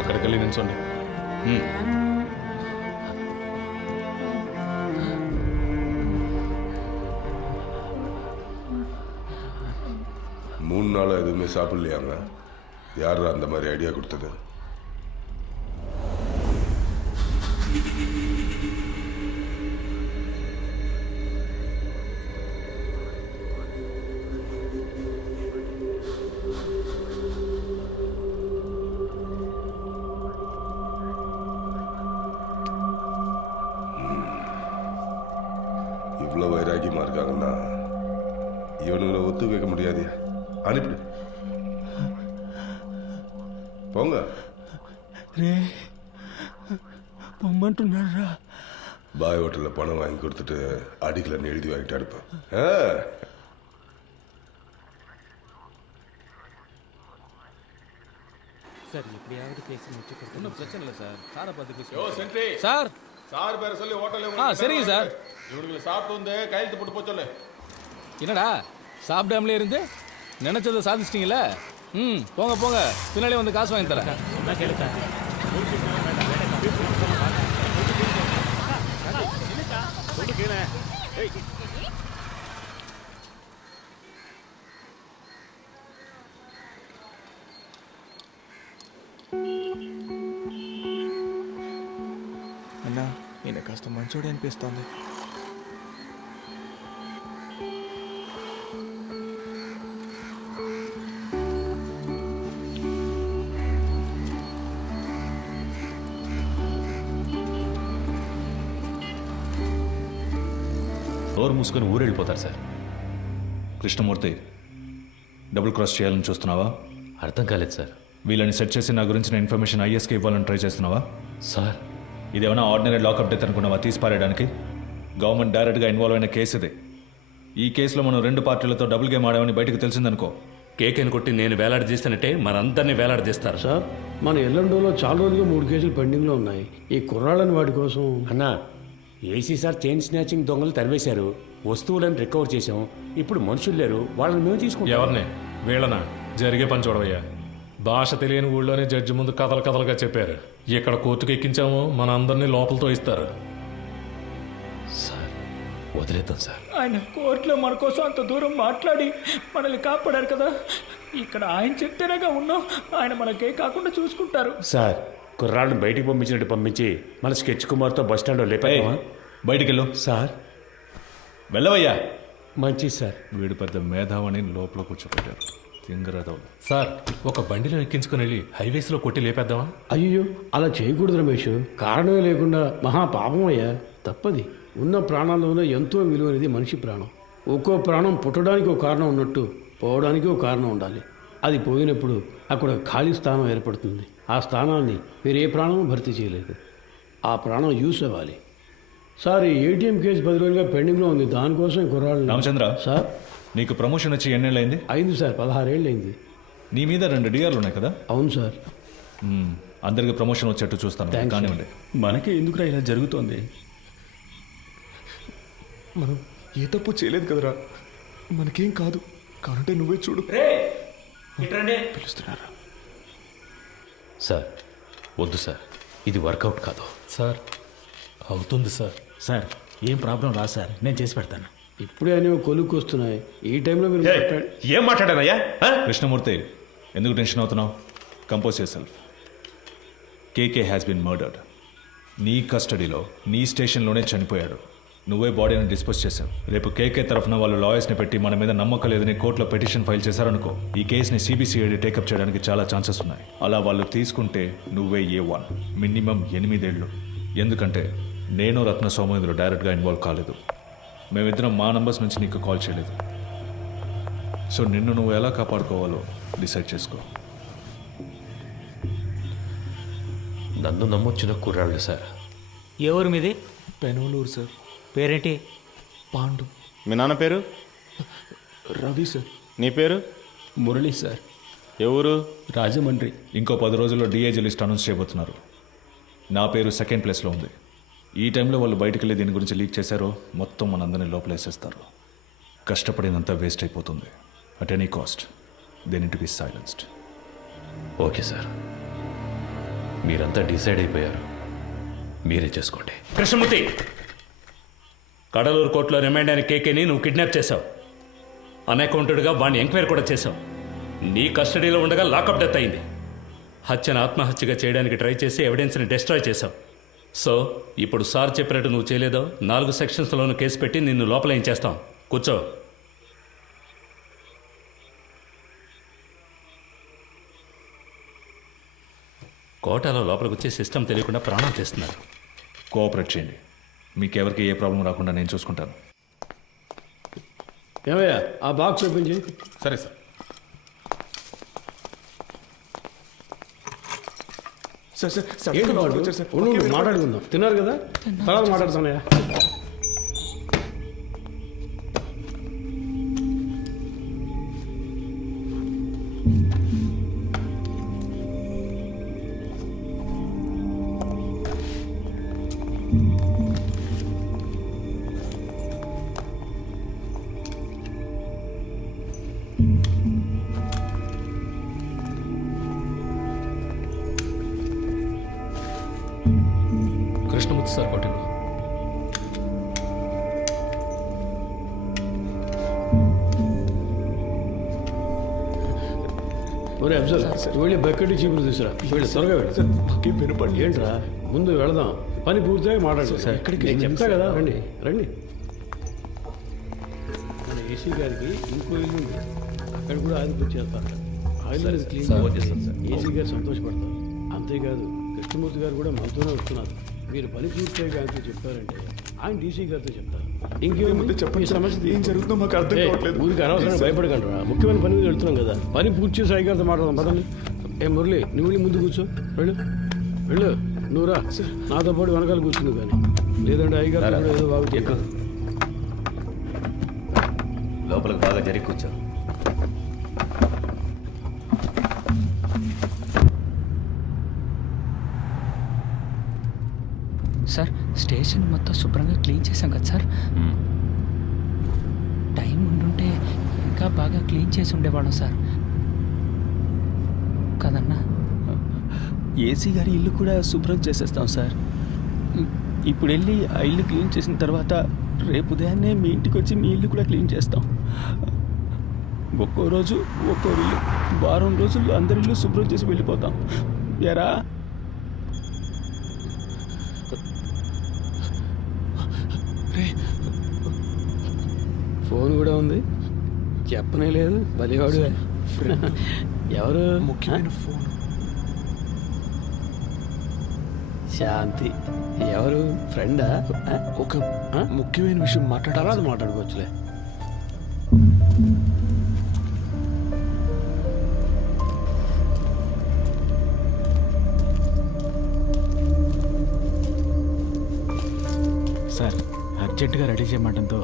అక్కడికి వెళ్ళి నిల్చోండి. 3 நாளாக எதுவுமே சாப்பிடலையாங்க. யார் அந்த மாதிரி ஐடியா கொடுத்தது? இவ்வளோ வைராக்கியமாக இருக்காங்கன்னா இவனுங்களை ஒத்து வைக்க முடியாது. அனுப்பிடு, போங்க. రే పొమ్మంటున్నారా? பாய் ஹோட்டலில் பணம் வாங்கி கொடுத்துட்டு அடிக்கலன்னு எழுதி வாங்கிட்டு அனுப்பேன். சார் எப்படியாவது பேசி முடிச்சு ஒன்றும் பிரச்சனை இல்லை சார் சாரை பார்த்து பேசி சென்ட்ரி சார் சார் பேரை சொல்லி ஹோட்டல்ல சரிங்க சார். இவனுங்களை சாப்பிட்டு வந்து கையெழுத்து போட்டு போக சொல்லு. என்னடா சாப்பிடாமலே இருந்து நினைச்சதை சாதிச்சிட்டீங்களே. போங்க போங்க, பின்னாலே வந்து காசு வாங்கி தரேன். అన్నా ఈయన కాస్త మంచోడే అనిపిస్తోంది. డోర్ మూసుకొని ఊరెళ్ళిపోతారు సార్. కృష్ణమూర్తి, డబుల్ క్రాస్ చేయాలని చూస్తున్నావా? అర్థం కాలేదు సార్. వీళ్ళని సెట్ చేసి నా గురించిన ఇన్ఫర్మేషన్ ఐఎస్కి ఇవ్వాలని ట్రై చేస్తున్నావా? సార్ ఇదేమైనా ఆర్డినరీ లాకప్ డెత్ అనుకున్నావా తీసి పారేయడానికి? గవర్నమెంట్ డైరెక్ట్గా ఇన్వాల్వ్ అయిన కేసు ఇది. ఈ కేసులో మనం 2 పార్టీలతో డబుల్ గేమ్ ఆడామని బయటకు తెలిసిందనుకో, కేకేని కొట్టి నేను వేలాడదీస్తానంటే మనందరినీ వేలాడదీస్తారు సార్ మన ఎల్లండోలో చాలా రోజులుగా 3 కేసులు పెండింగ్లో ఉన్నాయి. ఈ కుర్రాళ్ళని వాటి కోసం అన్నా ఏసీ సార్ చైన్ స్నాచింగ్ దొంగలు తరివేశారు, వస్తువులను రికవర్ చేశాం. ఇప్పుడు మనుషులు లేరు, వాళ్ళని మేము తీసుకుంటాం. ఎవరిని? వీళ్ళనా? జరిగే పని చూడవయ్యా. భాష తెలియని ఊళ్ళోనే జడ్జి ముందు కథలుగా చెప్పారు. ఇక్కడ కోర్టుకు ఎక్కించాము, మన అందరినీ లోపలతో ఇస్తారు. సార్ వదిలేద్దాం సార్. ఆయన కోర్టులో మన కోసం అంత దూరం మాట్లాడి మనల్ని కాపాడారు కదా. ఇక్కడ ఆయన చెప్తేనేగా ఉన్నాం, ఆయన మనకే కాకుండా చూసుకుంటారు. సార్ కుర్రాళ్ళని బయటికి పంపించినట్టు పంపించి మన స్కెచ్ కుమార్తో బస్ స్టాండ్లో లేపామా? బయటికి వెళ్ళు. సార్ వెళ్ళవయ్యా. మంచిది సార్. వీడు పెద్ద మేధావని లోపల కూర్చోబెట్టారు. తింగరదవులు. సార్ ఒక బండిలో ఎక్కించుకుని వెళ్ళి హైవేస్లో కొట్టి లేపేద్దామా? అయ్యో అలా చేయకూడదు రమేష్, కారణమే లేకుండా మహా పాపం అయ్యా. తప్పది. ఉన్న ప్రాణాల్లోనే ఎంతో విలువైనది మనిషి ప్రాణం. ఒక్కో ప్రాణం పుట్టడానికి ఒక కారణం ఉన్నట్టు పోవడానికి ఒక కారణం ఉండాలి. అది పోయినప్పుడు అక్కడ ఖాళీ స్థానం ఏర్పడుతుంది. ఆ స్థానాన్ని వేరే ప్రాణం భర్తీ చేయలేదు. ఆ ప్రాణం యూస్ అవ్వాలి. సార్ ఈ ఏటీఎం కేసు 10 రోజులుగా పెండింగ్లో ఉంది. దానికోసం కుర్రాళ్ళు. రామచంద్ర సార్ నీకు ప్రమోషన్ వచ్చి ఎన్నేళ్ళైంది? అయింది సార్, 16 ఏళ్ళు అయింది. నీ మీద 2 డిఆర్లు ఉన్నాయి కదా? అవును సార్. అందరికి ప్రమోషన్ వచ్చేట్టు చూస్తాను. కానివ్వండి. మనకే ఎందుకురా ఇలా జరుగుతోంది? మనం ఏ తప్పు చేయలేదు కదరా, మనకేం కాదు. కానంటే నువ్వే చూడు. పిలుస్తున్నారా? సార్ వద్దు సార్, ఇది వర్కౌట్ కాదు. సార్ అవుతుంది సార్. సార్ ఏం ప్రాబ్లం రా సార్, నేను చేసి పెడతాను. ఇప్పుడే అనేవి కొలుక్కు వస్తున్నాయి. ఈ టైంలో మీరు ఏం మాట్లాడానయ్యా? కృష్ణమూర్తి, ఎందుకు టెన్షన్ అవుతున్నావు? Compose yourself. KK has been murdered. నీ కస్టడీలో నీ స్టేషన్లోనే చనిపోయాడు. నువ్వే బాడీని డిస్పోజ్ చేశావు. రేపు కేకే తరఫున వాళ్ళు లాయర్స్ని పెట్టి మన మీద నమ్మకం లేదని కోర్టులో పిటిషన్ ఫైల్ చేశారనుకో, ఈ కేసుని సిబిసిఐడి టేకప్ చేయడానికి చాలా ఛాన్సెస్ ఉన్నాయి. అలా వాళ్ళు తీసుకుంటే నువ్వే A1, మినిమం 8 ఏళ్ళు. ఎందుకంటే నేను రత్న సోమ ఇందులో డైరెక్ట్గా ఇన్వాల్వ్ కాలేదు. మేమిద్దరం మా నంబర్స్ నుంచి నీకు కాల్ చేయలేదు. సో నిన్ను నువ్వు ఎలా కాపాడుకోవాలో డిసైడ్ చేసుకో. నన్ను నమ్మొచ్చిన కుర్రాళ్ళు సార్. ఎవరు మీది? పెనోలూరు సార్. పేరేంటి? పాండు. మీ నాన్న పేరు? రవి సార్. నీ పేరు? మురళి సార్. ఎవరు? రాజమండ్రి. ఇంకో 10 రోజుల్లో డిఐజీ లిస్ట్ అనౌన్స్ చేయబోతున్నారు. నా పేరు 2nd ప్లేస్లో ఉంది. ఈ టైంలో వాళ్ళు బయటికి వెళ్ళి దీని గురించి లీక్ చేశారో మొత్తం మనందరినీ లోపలేసేస్తారు. కష్టపడినంత వేస్ట్ అయిపోతుంది. At any cost they need to be silenced. Okay sir, మీరంతా డిసైడ్ అయిపోయారు, మీరే చేసుకోండి. కృష్ణమూర్తి, కడలూరు కోర్టులో రిమైండ్ అయిన కేకేని నువ్వు కిడ్నాప్ చేశావు. అన్అకౌంటెడ్గా వాడిని ఎంక్వైరీ కూడా చేశావు. నీ కస్టడీలో ఉండగా లాకప్ డెత్ అయింది. హత్యను ఆత్మహత్యగా చేయడానికి ట్రై చేసి ఎవిడెన్స్ని డిస్ట్రాయ్ చేశావు. సో ఇప్పుడు సార్ చెప్పినట్టు నువ్వు చేయలేదో 4 సెక్షన్స్లోనూ కేసు పెట్టి నిన్ను లోపల ఏం చేస్తాం. కూర్చో. కోటాలో లోపలికి వచ్చే సిస్టమ్ తెలియకుండా ప్రాణం చేస్తున్నారు. కోఆపరేట్ చేయండి. మీకెవరికి ఏ ప్రాబ్లం రాకుండా నేను చూసుకుంటాను. ఏమయ్యా ఆ బాక్స్ ఓపెన్ చేయి. సరే సార్. సార్ సార్ సార్ ఏంటి వాడు? మాట్లాడుకుందాం. తిన్నారు కదా, తర్వాత మాట్లాడుతున్నాయా? సార్ కొట్టివ్వు. ఒరే అఫ్జల్ వెళ్ళి బకెట్ చీపులు తీసురా. వెళ్ళి త్వరగా వెళ్ళి. ఏంట్రా ముందు వెళదాం, పని పూర్తిగా మాట్లాడు సార్. నేను చెప్తా కదా, రండి రండి. మన ఏసీ గారికి ఇంకో ఇల్లు ఉంది, అక్కడ కూడా ఆయిల్ పూర్తి చేస్తారు. ఆయిల్ క్లీన్ చేస్తాం సార్. ఏసీ గారు సంతోషపడతారు. అంతేకాదు కృష్ణమూర్తి గారు కూడా మనతోనే వస్తున్నారు. మీరు పని పూర్తిగా ఆయనతో చెప్పారంటే ఆయన డీసీ గారితో చెప్తారు. ఇంకేముంది చెప్పండి, సమస్య ఏం జరుగుతుందో మాకు అర్థం కావట్లేదు. ఊరికి అనవసరంగా భయపడకంటారా, ముఖ్యమైన పని మీద వెళ్తున్నాం కదా. పని పూర్తి చేసి సాయి గారితో మాట్లాడదాం పదండి. మురళి నువ్వు వెళ్ళి ముందు కూర్చో. వెళ్ళు వెళ్ళు, నువ్వు రా నాతో పాటు వెనకాల కూర్చుంది. కానీ లేదంటే అయ్యగారు ఏదో బాగు లోపలికి బాగా జరిగి కూర్చో. సార్ స్టేషన్ మొత్తం శుభ్రంగా క్లీన్ చేశాం కదా సార్. టైం ఉండుంటే ఇంకా బాగా క్లీన్ చేసి ఉండేవాళ్ళం సార్ కదన్నా. ఏసీ గారి ఇల్లు కూడా శుభ్రం చేసేస్తాం సార్. ఇప్పుడు వెళ్ళి ఆ ఇల్లు క్లీన్ చేసిన తర్వాత రేపు ఉదయాన్నే మీ ఇంటికి వచ్చి మీ ఇల్లు కూడా క్లీన్ చేస్తాం. ఒక్కో రోజు ఒక్కో ఇల్లు, వారం రోజుల్లో అందరి ఇల్లు శుభ్రం చేసి వెళ్ళిపోతాం. ఎరా ఫోన్ కూడా ఉంది, చెప్పనే లేదు. బలివాడు ఎవరు? ముఖ్యమైన ఫోన్. శాంతి ఎవరు? ఫ్రెండా? ఒక ముఖ్యమైన విషయం తర్వాత మాట్లాడుకోవచ్చులే. సార్ అర్జెంటుగా రెడీ చేయమంటంతో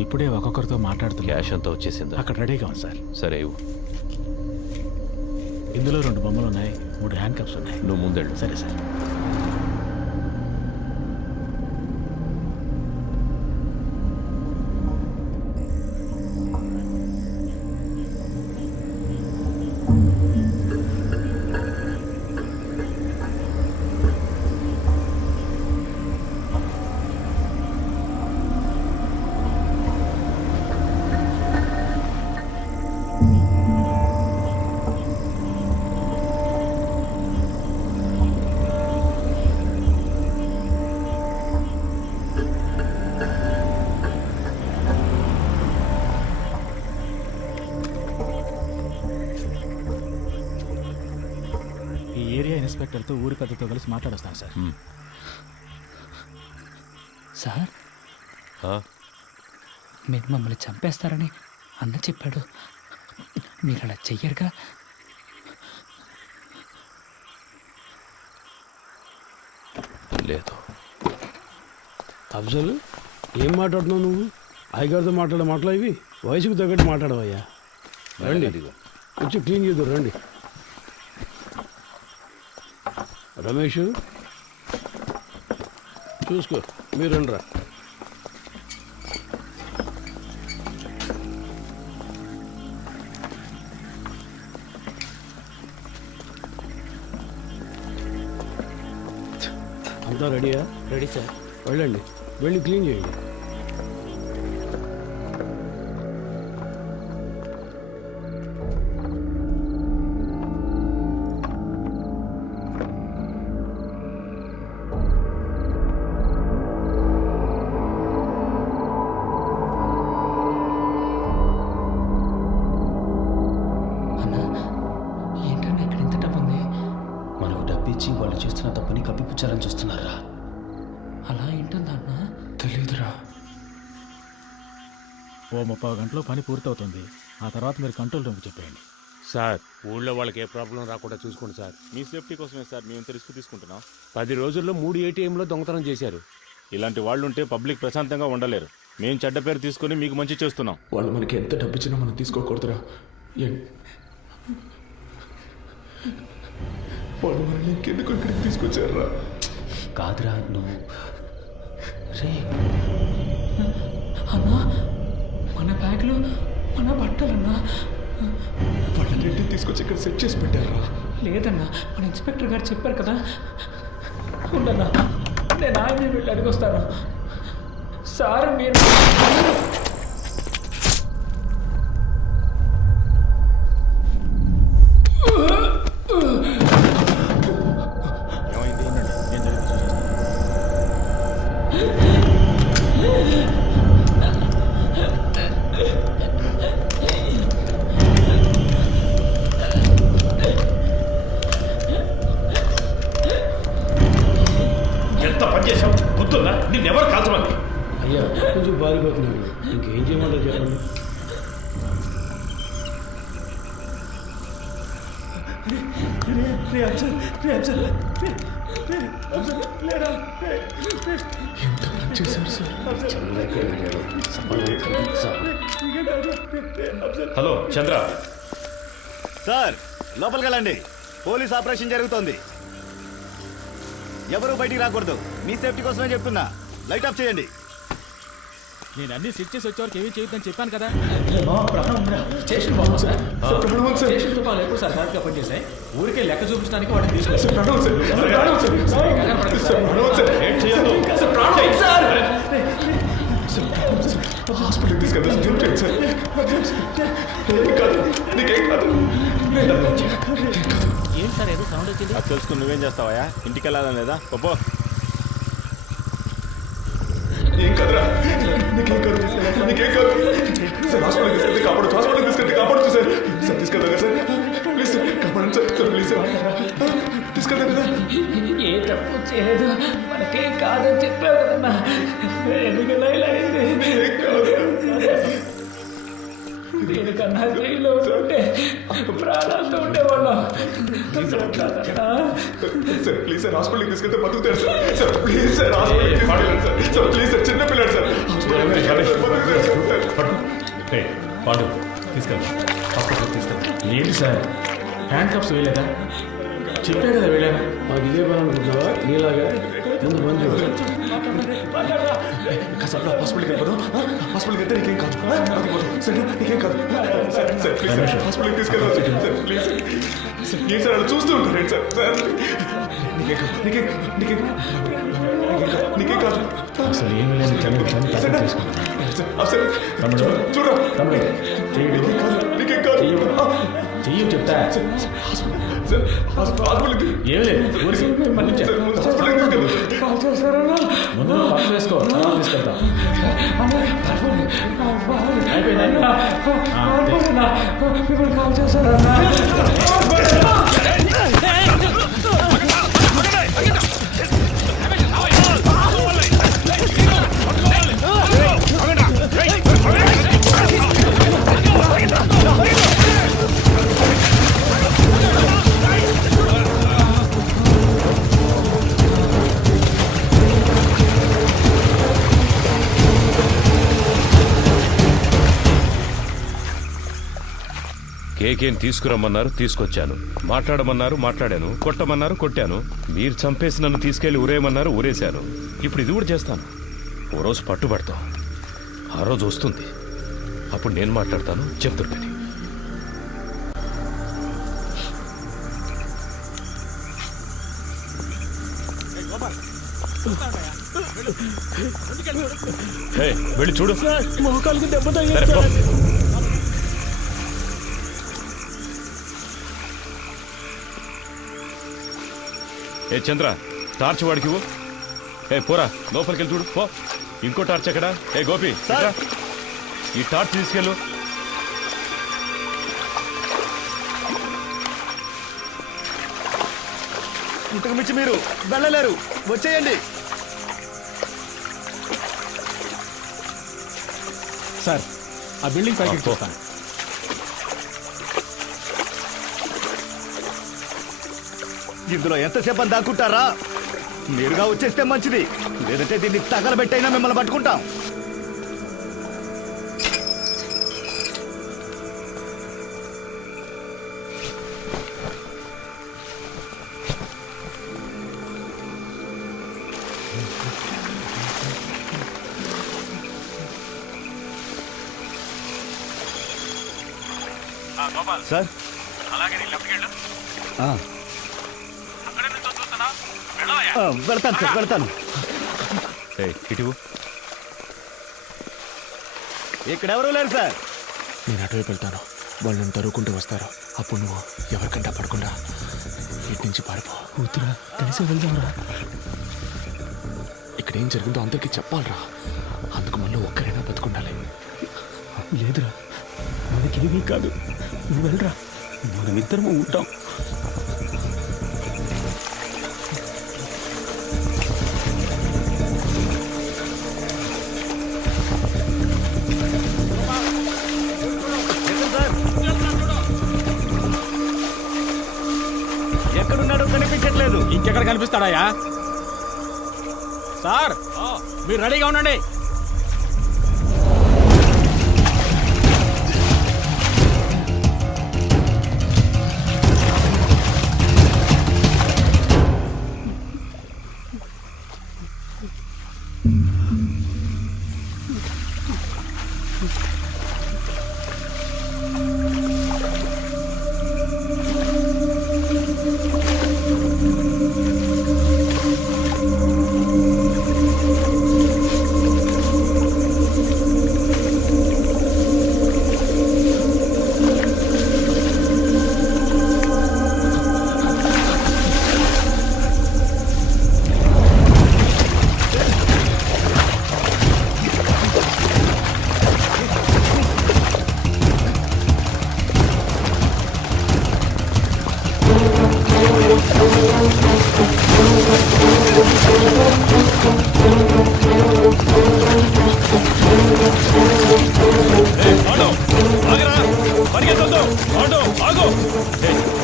ఇప్పుడే ఒక్కొక్కరితో మాట్లాడుతున్నా. క్యాష్ అంతా వచ్చేసిందా? అక్కడ రెడీగా ఉంది సార్. సరే ఇవ్వు. ఇందులో 2 బొమ్మలు ఉన్నాయి, 3 హ్యాండ్ కప్స్ ఉన్నాయి. నువ్వు ముందెళ్ళు. సరే సార్. ఇన్స్పెక్టర్తో ఊరి పెద్దతో కలిసి మాట్లాడొస్తాను సార్. సార్ మీరు మమ్మల్ని చంపేస్తారని అన్న చెప్పాడు, మీరు అలా చెయ్యరుగా? లేదు. అఫ్జల్ ఏం మాట్లాడుతున్నావు నువ్వు? అయ్యగారితో మాటలు ఇవి వయసుకు తగ్గట్టు మాట్లాడవయ్యా. రండి వచ్చి క్లీన్ చేద్దాం. రండి రమేష్, చూసుకో. మీరు రండి రా. అంతా రెడీయా? Ready sir. వెళ్ళండి, వెళ్ళి క్లీన్ చేయండి. వాళ్ళు చేస్తున్న తప్పుని కప్పిపుచ్చాలని చూస్తున్నారా? అలా ఏంటందా అన్న? తెలీదురా. ఓ 30 గంటలో పని పూర్తవుతుంది. ఆ తర్వాత మీరు కంట్రోల్ రూమ్కి చెప్పేయండి. సార్ ఊళ్ళో వాళ్ళకి ఏ ప్రాబ్లం రాకుండా చూసుకోండి సార్. మీ సేఫ్టీ కోసమే సార్ మేము ఇంత రిస్క్ తీసుకుంటున్నాం. 10 రోజుల్లో 3 ATMలో దొంగతనం చేశారు. ఇలాంటి వాళ్ళు ఉంటే పబ్లిక్ ప్రశాంతంగా ఉండలేరు. మేము చెడ్డ పేరు తీసుకొని మీకు మంచి చేస్తున్నాం. వాళ్ళు మనకి ఎంత డబ్బు ఇచ్చినా మనం తీసుకోకూడదురా. వాళ్ళు మనల్ని ఇంకెందుకు ఇక్కడికి తీసుకొచ్చారా? కాదురా నువ్వు. రే అన్నా, మన బ్యాగ్లో మన బట్టలన్నా. వాళ్ళన్నింటినీ తీసుకొచ్చి ఇక్కడ సెట్ చేసి పెట్టారా? లేదన్నా, మన ఇన్స్పెక్టర్ గారు చెప్పారు కదా. ఉండన్నా నేను ఆయన్ని వెళ్ళి అడిగొస్తాను. సార్ మీరు ఎంత పని చేసావు గుర్తుందా? నిన్నెవరు కాల్చమంది? అయ్యా కొంచెం బారిపోతున్నాడు, ఇంకేం చేయమంటారు చెప్పండి. హలో చంద్ర. సార్ లోపలికి వెళ్ళండి, పోలీస్ ఆపరేషన్ జరుగుతోంది. ఎవరు బయటికి రాకూడదు, మీ సేఫ్టీ కోసమే చెప్తున్నా. లైట్ ఆఫ్ చేయండి. నేను అన్ని సెట్ చేసి వచ్చేవారికి ఏమీ చేయొద్దని చెప్పాను కదా. స్టేషన్ బాగుంది సార్. స్టేషన్తో వాళ్ళు ఎప్పుడు సార్ కరెక్ట్గా పనిచేసాయి. ఊరికే లెక్క చూపించడానికి వాడిని హాస్పిటల్కి తీసుకెళ్తాను సార్. నీకేం కాదు. ఏం సార్ ఏదో సౌండ్ వచ్చింది? అది తెలుసుకుని నువ్వేం చేస్తావా? ఇంటికి వెళ్ళాలని లేదా? పప్పు ఏం కదరా, నీకేం కాదు, నీకేం కాదు సార్. హాస్పిటల్కి తీసుకెళ్తే కాపాడు, హాస్పిటల్కి తీసుకెళ్తే కాపాడు సార్. సార్ తీసుకెళ్తా సార్, ప్లీజ్ సార్, కాపాడండి సార్. సార్ ప్లీజ్ సార్, తీసుకెళ్తా కదా. ఏ తప్పు చేయలేదు, మనకేం కాదని చెప్పావు కదన్నా. ఎందుకన్నా ఇలా అయింది? దీనికన్నా జైల్లో ఉంటే ప్రాణాలతో ఉండేవాళ్ళం. సార్ ప్లీజ్ సార్, హాస్పిటల్కి తీసుకెళ్తే బతుకుతారు సార్. సార్ ప్లీజ్ సార్, హాస్పిటల్కి తీసుకెళ్ళండి సార్. సార్ ప్లీజ్ సార్, చిన్న పిల్లలు సార్. పాడు తీసుకెళ్ళి హాస్పిటల్ తీసుకెళ్ళి. ఏంటి సార్ హ్యాండ్ కప్స్ వేయలేదా? చెప్పే కదా వెళ్ళాను. మాకు ఇదే పని అనుకుంటున్నావా? నీలాగా ముందు మంది కాసేపు హాస్పిటల్కి వెళ్ళిపోదాం. హాస్పిటల్కి వెళ్తే నీకేం కాదు, సార్ నీకేం కాదు. సార్ సార్ ప్లీజ్ సార్, హాస్పిటల్కి తీసుకెళ్ళాలి సార్. ప్లీజ్ సార్, ఏం సార్ అలా చూస్తూ ఉంటారు సార్. సార్ నీకేం కాదు, నీకేం నీకేం నీకేం కాదు. అసలు ఏమి లేదు. చూడరా తమ్ముడు నీకేం కాదు, నీకేం కాదు. చెయ్యి చెప్తా. సార్ హాస్పిటల్కి ఏం లేదు, హాస్పిటల్కి తీసుకెళ్ళి ముందు పర్స్ వేసుకో, తర్వాత తీసుకెళ్తాం. అయిపోయిందా? కాల్ చేశారన్నా. కేకేం తీసుకురమ్మన్నారు, తీసుకొచ్చాను. మాట్లాడమన్నారు, మాట్లాడాను. కొట్టమన్నారు, కొట్టాను. మీరు చంపేసి నన్ను తీసుకెళ్లి ఉరేయమన్నారు, ఉరేశాను. ఇప్పుడు ఇది కూడా చేస్తాను. ఓ రోజు పట్టుబడతాం, ఆ రోజు వస్తుంది, అప్పుడు నేను మాట్లాడతాను. చెప్తుంటని వెళ్ళి చూడు. మోకాలకు దెబ్బ సరే, తగిలింది పో. సార్. ఏ చంద్ర, టార్చ్ వాడికి ఇవ్వు. ఏ పోరా, లోపలికి వెళ్ళి చూడు. పో. ఇంకో టార్చ్ ఎక్కడ? ఏ గోపి, ఇట్రా. ఈ టార్చ్ తీసుకెళ్ళు. ఇంతకు మించి మీరు వెళ్ళలేరు, వచ్చేయండి. సార్ ఆ బిల్డింగ్ పైకి చూస్తాను. ఇందులో ఎంతసేపు అని దాక్కుంటారా? నేరుగా వచ్చేస్తే మంచిది, లేదంటే దీన్ని తగలబెట్టైనా మిమ్మల్ని పట్టుకుంటాం. సార్ వెళ్తాను సార్, వెళ్తాను. ఇటు ఇక్కడ ఎవరు లేరు సార్. నేను అటువైపు వెళ్తాను, వాళ్ళు నన్ను తరువుకుంటూ వస్తారు. అప్పుడు నువ్వు ఎవరికంటా పడకుండా ఇటు నుంచి పారిపో. వద్దురా, కలిసి వెళ్దాంరా. ఇక్కడ ఏం జరిగిందో అందరికీ చెప్పాలరా. అందుకు మళ్ళీ ఒక్కరైనా బతుకుండాలి. లేదురా, మనకేమీ కాదు, నువ్వు వెళ్ళరా, మనమిద్దరము ఉంటాం. ఎక్కడున్నాడో కనిపించట్లేదు. ఇంకెక్కడ కనిపిస్తాడాయా? సార్ మీరు రెడీగా ఉండండి.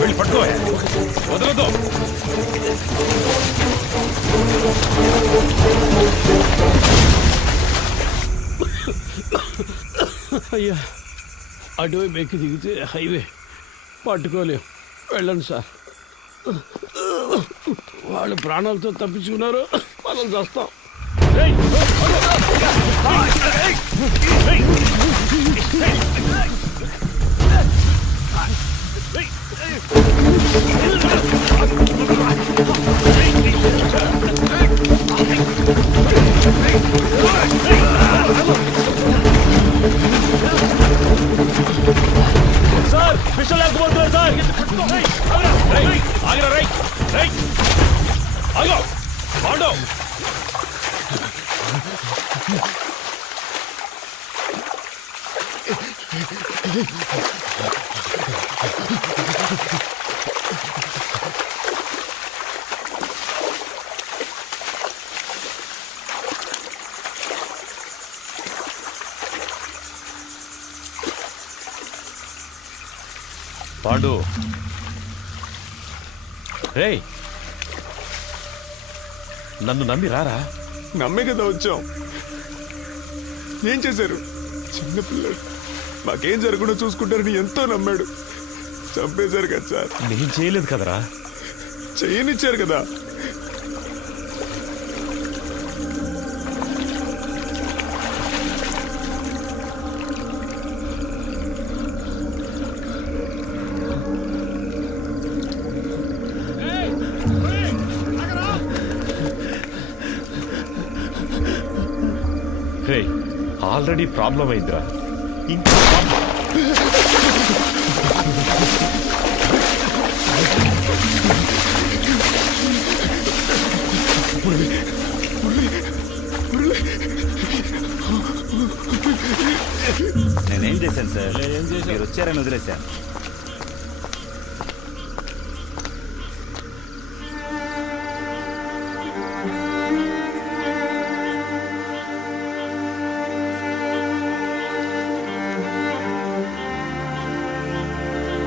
వెళ్ళి పట్టుకో, వదలదు. అయ్యా, అటువైపు ఎక్కి దిగితే హైవే పట్టుకోలేం. వెళ్ళండి సార్. వాళ్ళు ప్రాణాలతో తప్పించుకున్నారు, మనం చేస్తాం. సార్ విషయం లేకపోతున్నారు సార్. ఆగరా, రైట్ రైట్ ఆగో ఆటో. పాండు, రేయ్ నన్ను నమ్మి రారా. నమ్మే కదా వచ్చాం. ఏం చేశారు? చిన్నపిల్లడు, మాకేం జరగకుండా చూసుకుంటారని ఎంతో నమ్మాడు. చంపేశారు కదా సార్. నేను చేయలేదు కదరా. చేయనిచ్చారు కదా. రే ఆల్రెడీ ప్రాబ్లం అయిందిరా, ఇంకా నేనేం చేశాను సార్? మీరు వచ్చారని వదిలేశాను.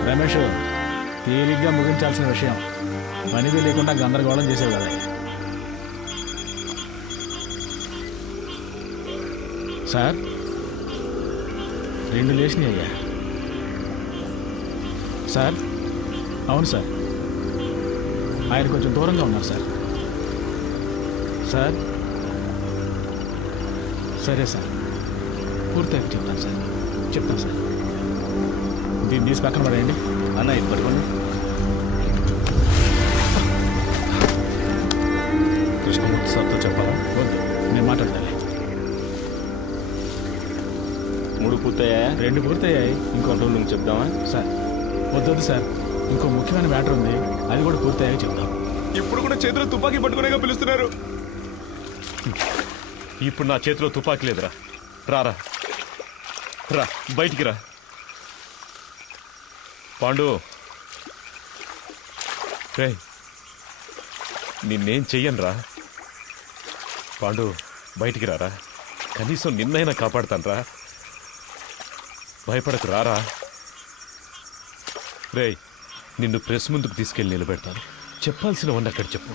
రమేష్, తేలిగ్గా ముగించాల్సిన విషయం పనిది లేకుండా గందరగోళం చేసేవి కదా. సార్ 2 లేచినాయి అయ్యా. సార్ అవును సార్, ఆయన కొంచెం దూరంగా ఉన్నారు సార్. సార్ సరే సార్, పూర్తిగా చెప్తాను సార్, చెప్తాను సార్. దీన్ని తీసి పక్కన పడేయండి. అన్న ఇది పట్టుకోండి. కృష్ణమూర్తి సార్తో చెప్పాలా? వద్దు. నేను మాట్లాడతాను. 3 పూర్తయ్యా? 2 పూర్తయ్యాయి. ఇంకో 2 చెప్దామా సార్? వద్దొద్దు సార్, ఇంకో ముఖ్యమైన మ్యాటర్ ఉంది, అది కూడా పూర్తయ్యాక చెప్దాం. ఇప్పుడు కూడా చేతిలో తుపాకీ పట్టుకునేగా పిలుస్తున్నారు. ఇప్పుడు నా చేతిలో తుపాకీ లేదురా. రారా రా, బయటికి రా. పాండు, రే నిన్నేం చెయ్యను రా. పాండు బయటికి రారా, కనీసం నిన్నైనా కాపాడుతాను రా. భయపడకు, రారా. రే నిన్ను ప్రెస్ ముందుకు తీసుకెళ్ళి నిలబెడతాను. చెప్పాల్సినవన్నీ అక్కడ చెప్పు.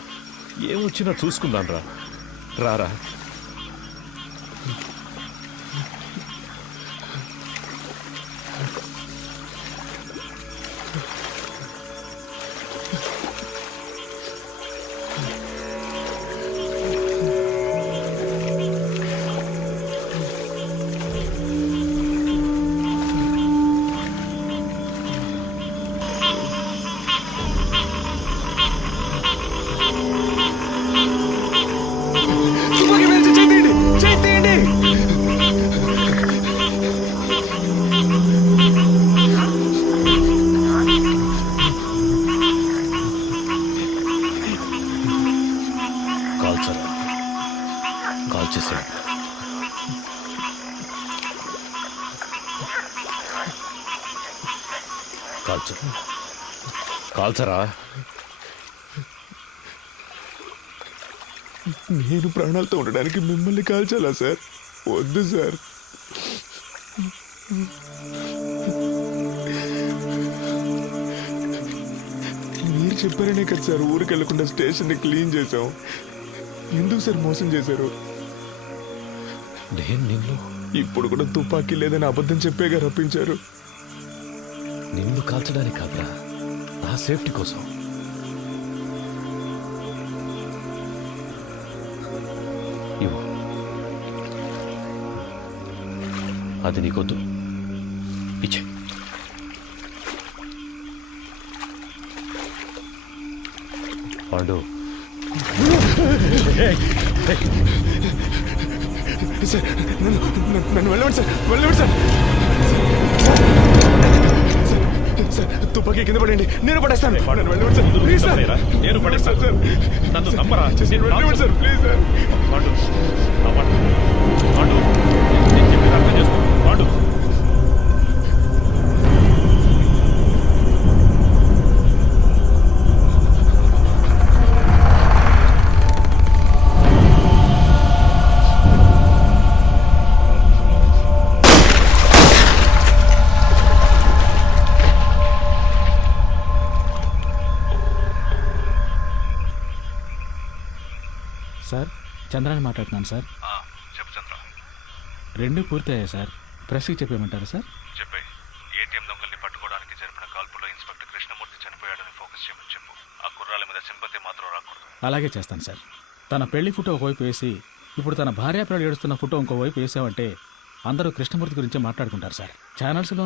ఏమొచ్చినా చూసుకుందాను రా. రారా. తుపాకీ పేల్చి చేయి తీయండి. కాల్చరా, కాల్చేసా. కాల్చు, కాల్చరా. నేను ప్రాణాలతో ఉండడానికి మిమ్మల్ని కాల్చాలా సార్? వద్దు సార్. మీరు చెప్పారనే కదా సార్ ఊరికి వెళ్లకుండా స్టేషన్ని క్లీన్ చేసాం. ఎందుకు సార్ మోసం చేశారు? నేను నిన్ను ఇప్పుడు కూడా తుపాకీ లేదని అబద్ధం చెప్పేగా రప్పించారు. నిన్ను కాల్చడానికి కాదురా, నా సేఫ్టీ కోసం. ఇవ్వు. అది నీకొద్దు, ఇచ్చే. పాండు, సార్ నన్ను వెళ్ళండి సార్, వెళ్ళండి సార్. సార్ తుపాకీ కింద పడండి, నేను పడేస్తాను. నన్ను వెళ్ళండి సార్, ప్లీజ్ సార్. నేను పడేస్తాను సార్. నన్ను నమ్మరా. వెళ్ళండి sir, please sir. Pandu, Pandu, నేను చెప్పేది అర్థం చేసుకో. పాండు, సార్, చంద్రాన్ని మాట్లాడుతున్నాను సార్. చెప్పు చంద్ర. 2 పూర్తయ్యాయి సార్. ప్రెస్కి చెప్పేయమంటారా సార్? చెప్పే. ఏటీఎం దొంగల్ని పట్టుకోవడానికి జరిపిన కాల్పులో ఇన్స్పెక్టర్ కృష్ణమూర్తి చనిపోయాడని ఫోకస్ చేయమని చెప్పు. ఆ కుర్రాల మీద సింపతి మాత్రం రాకూడదు. అలాగే చేస్తాను సార్. తన పెళ్లి ఫోటో ఒకవైపు వేసి ఇప్పుడు తన భార్యాపిల్లలు ఏడుస్తున్న ఫోటో ఇంకోవైపు వేసామంటే అందరూ కృష్ణమూర్తి గురించే మాట్లాడుకుంటారు సార్. ఛానల్స్లో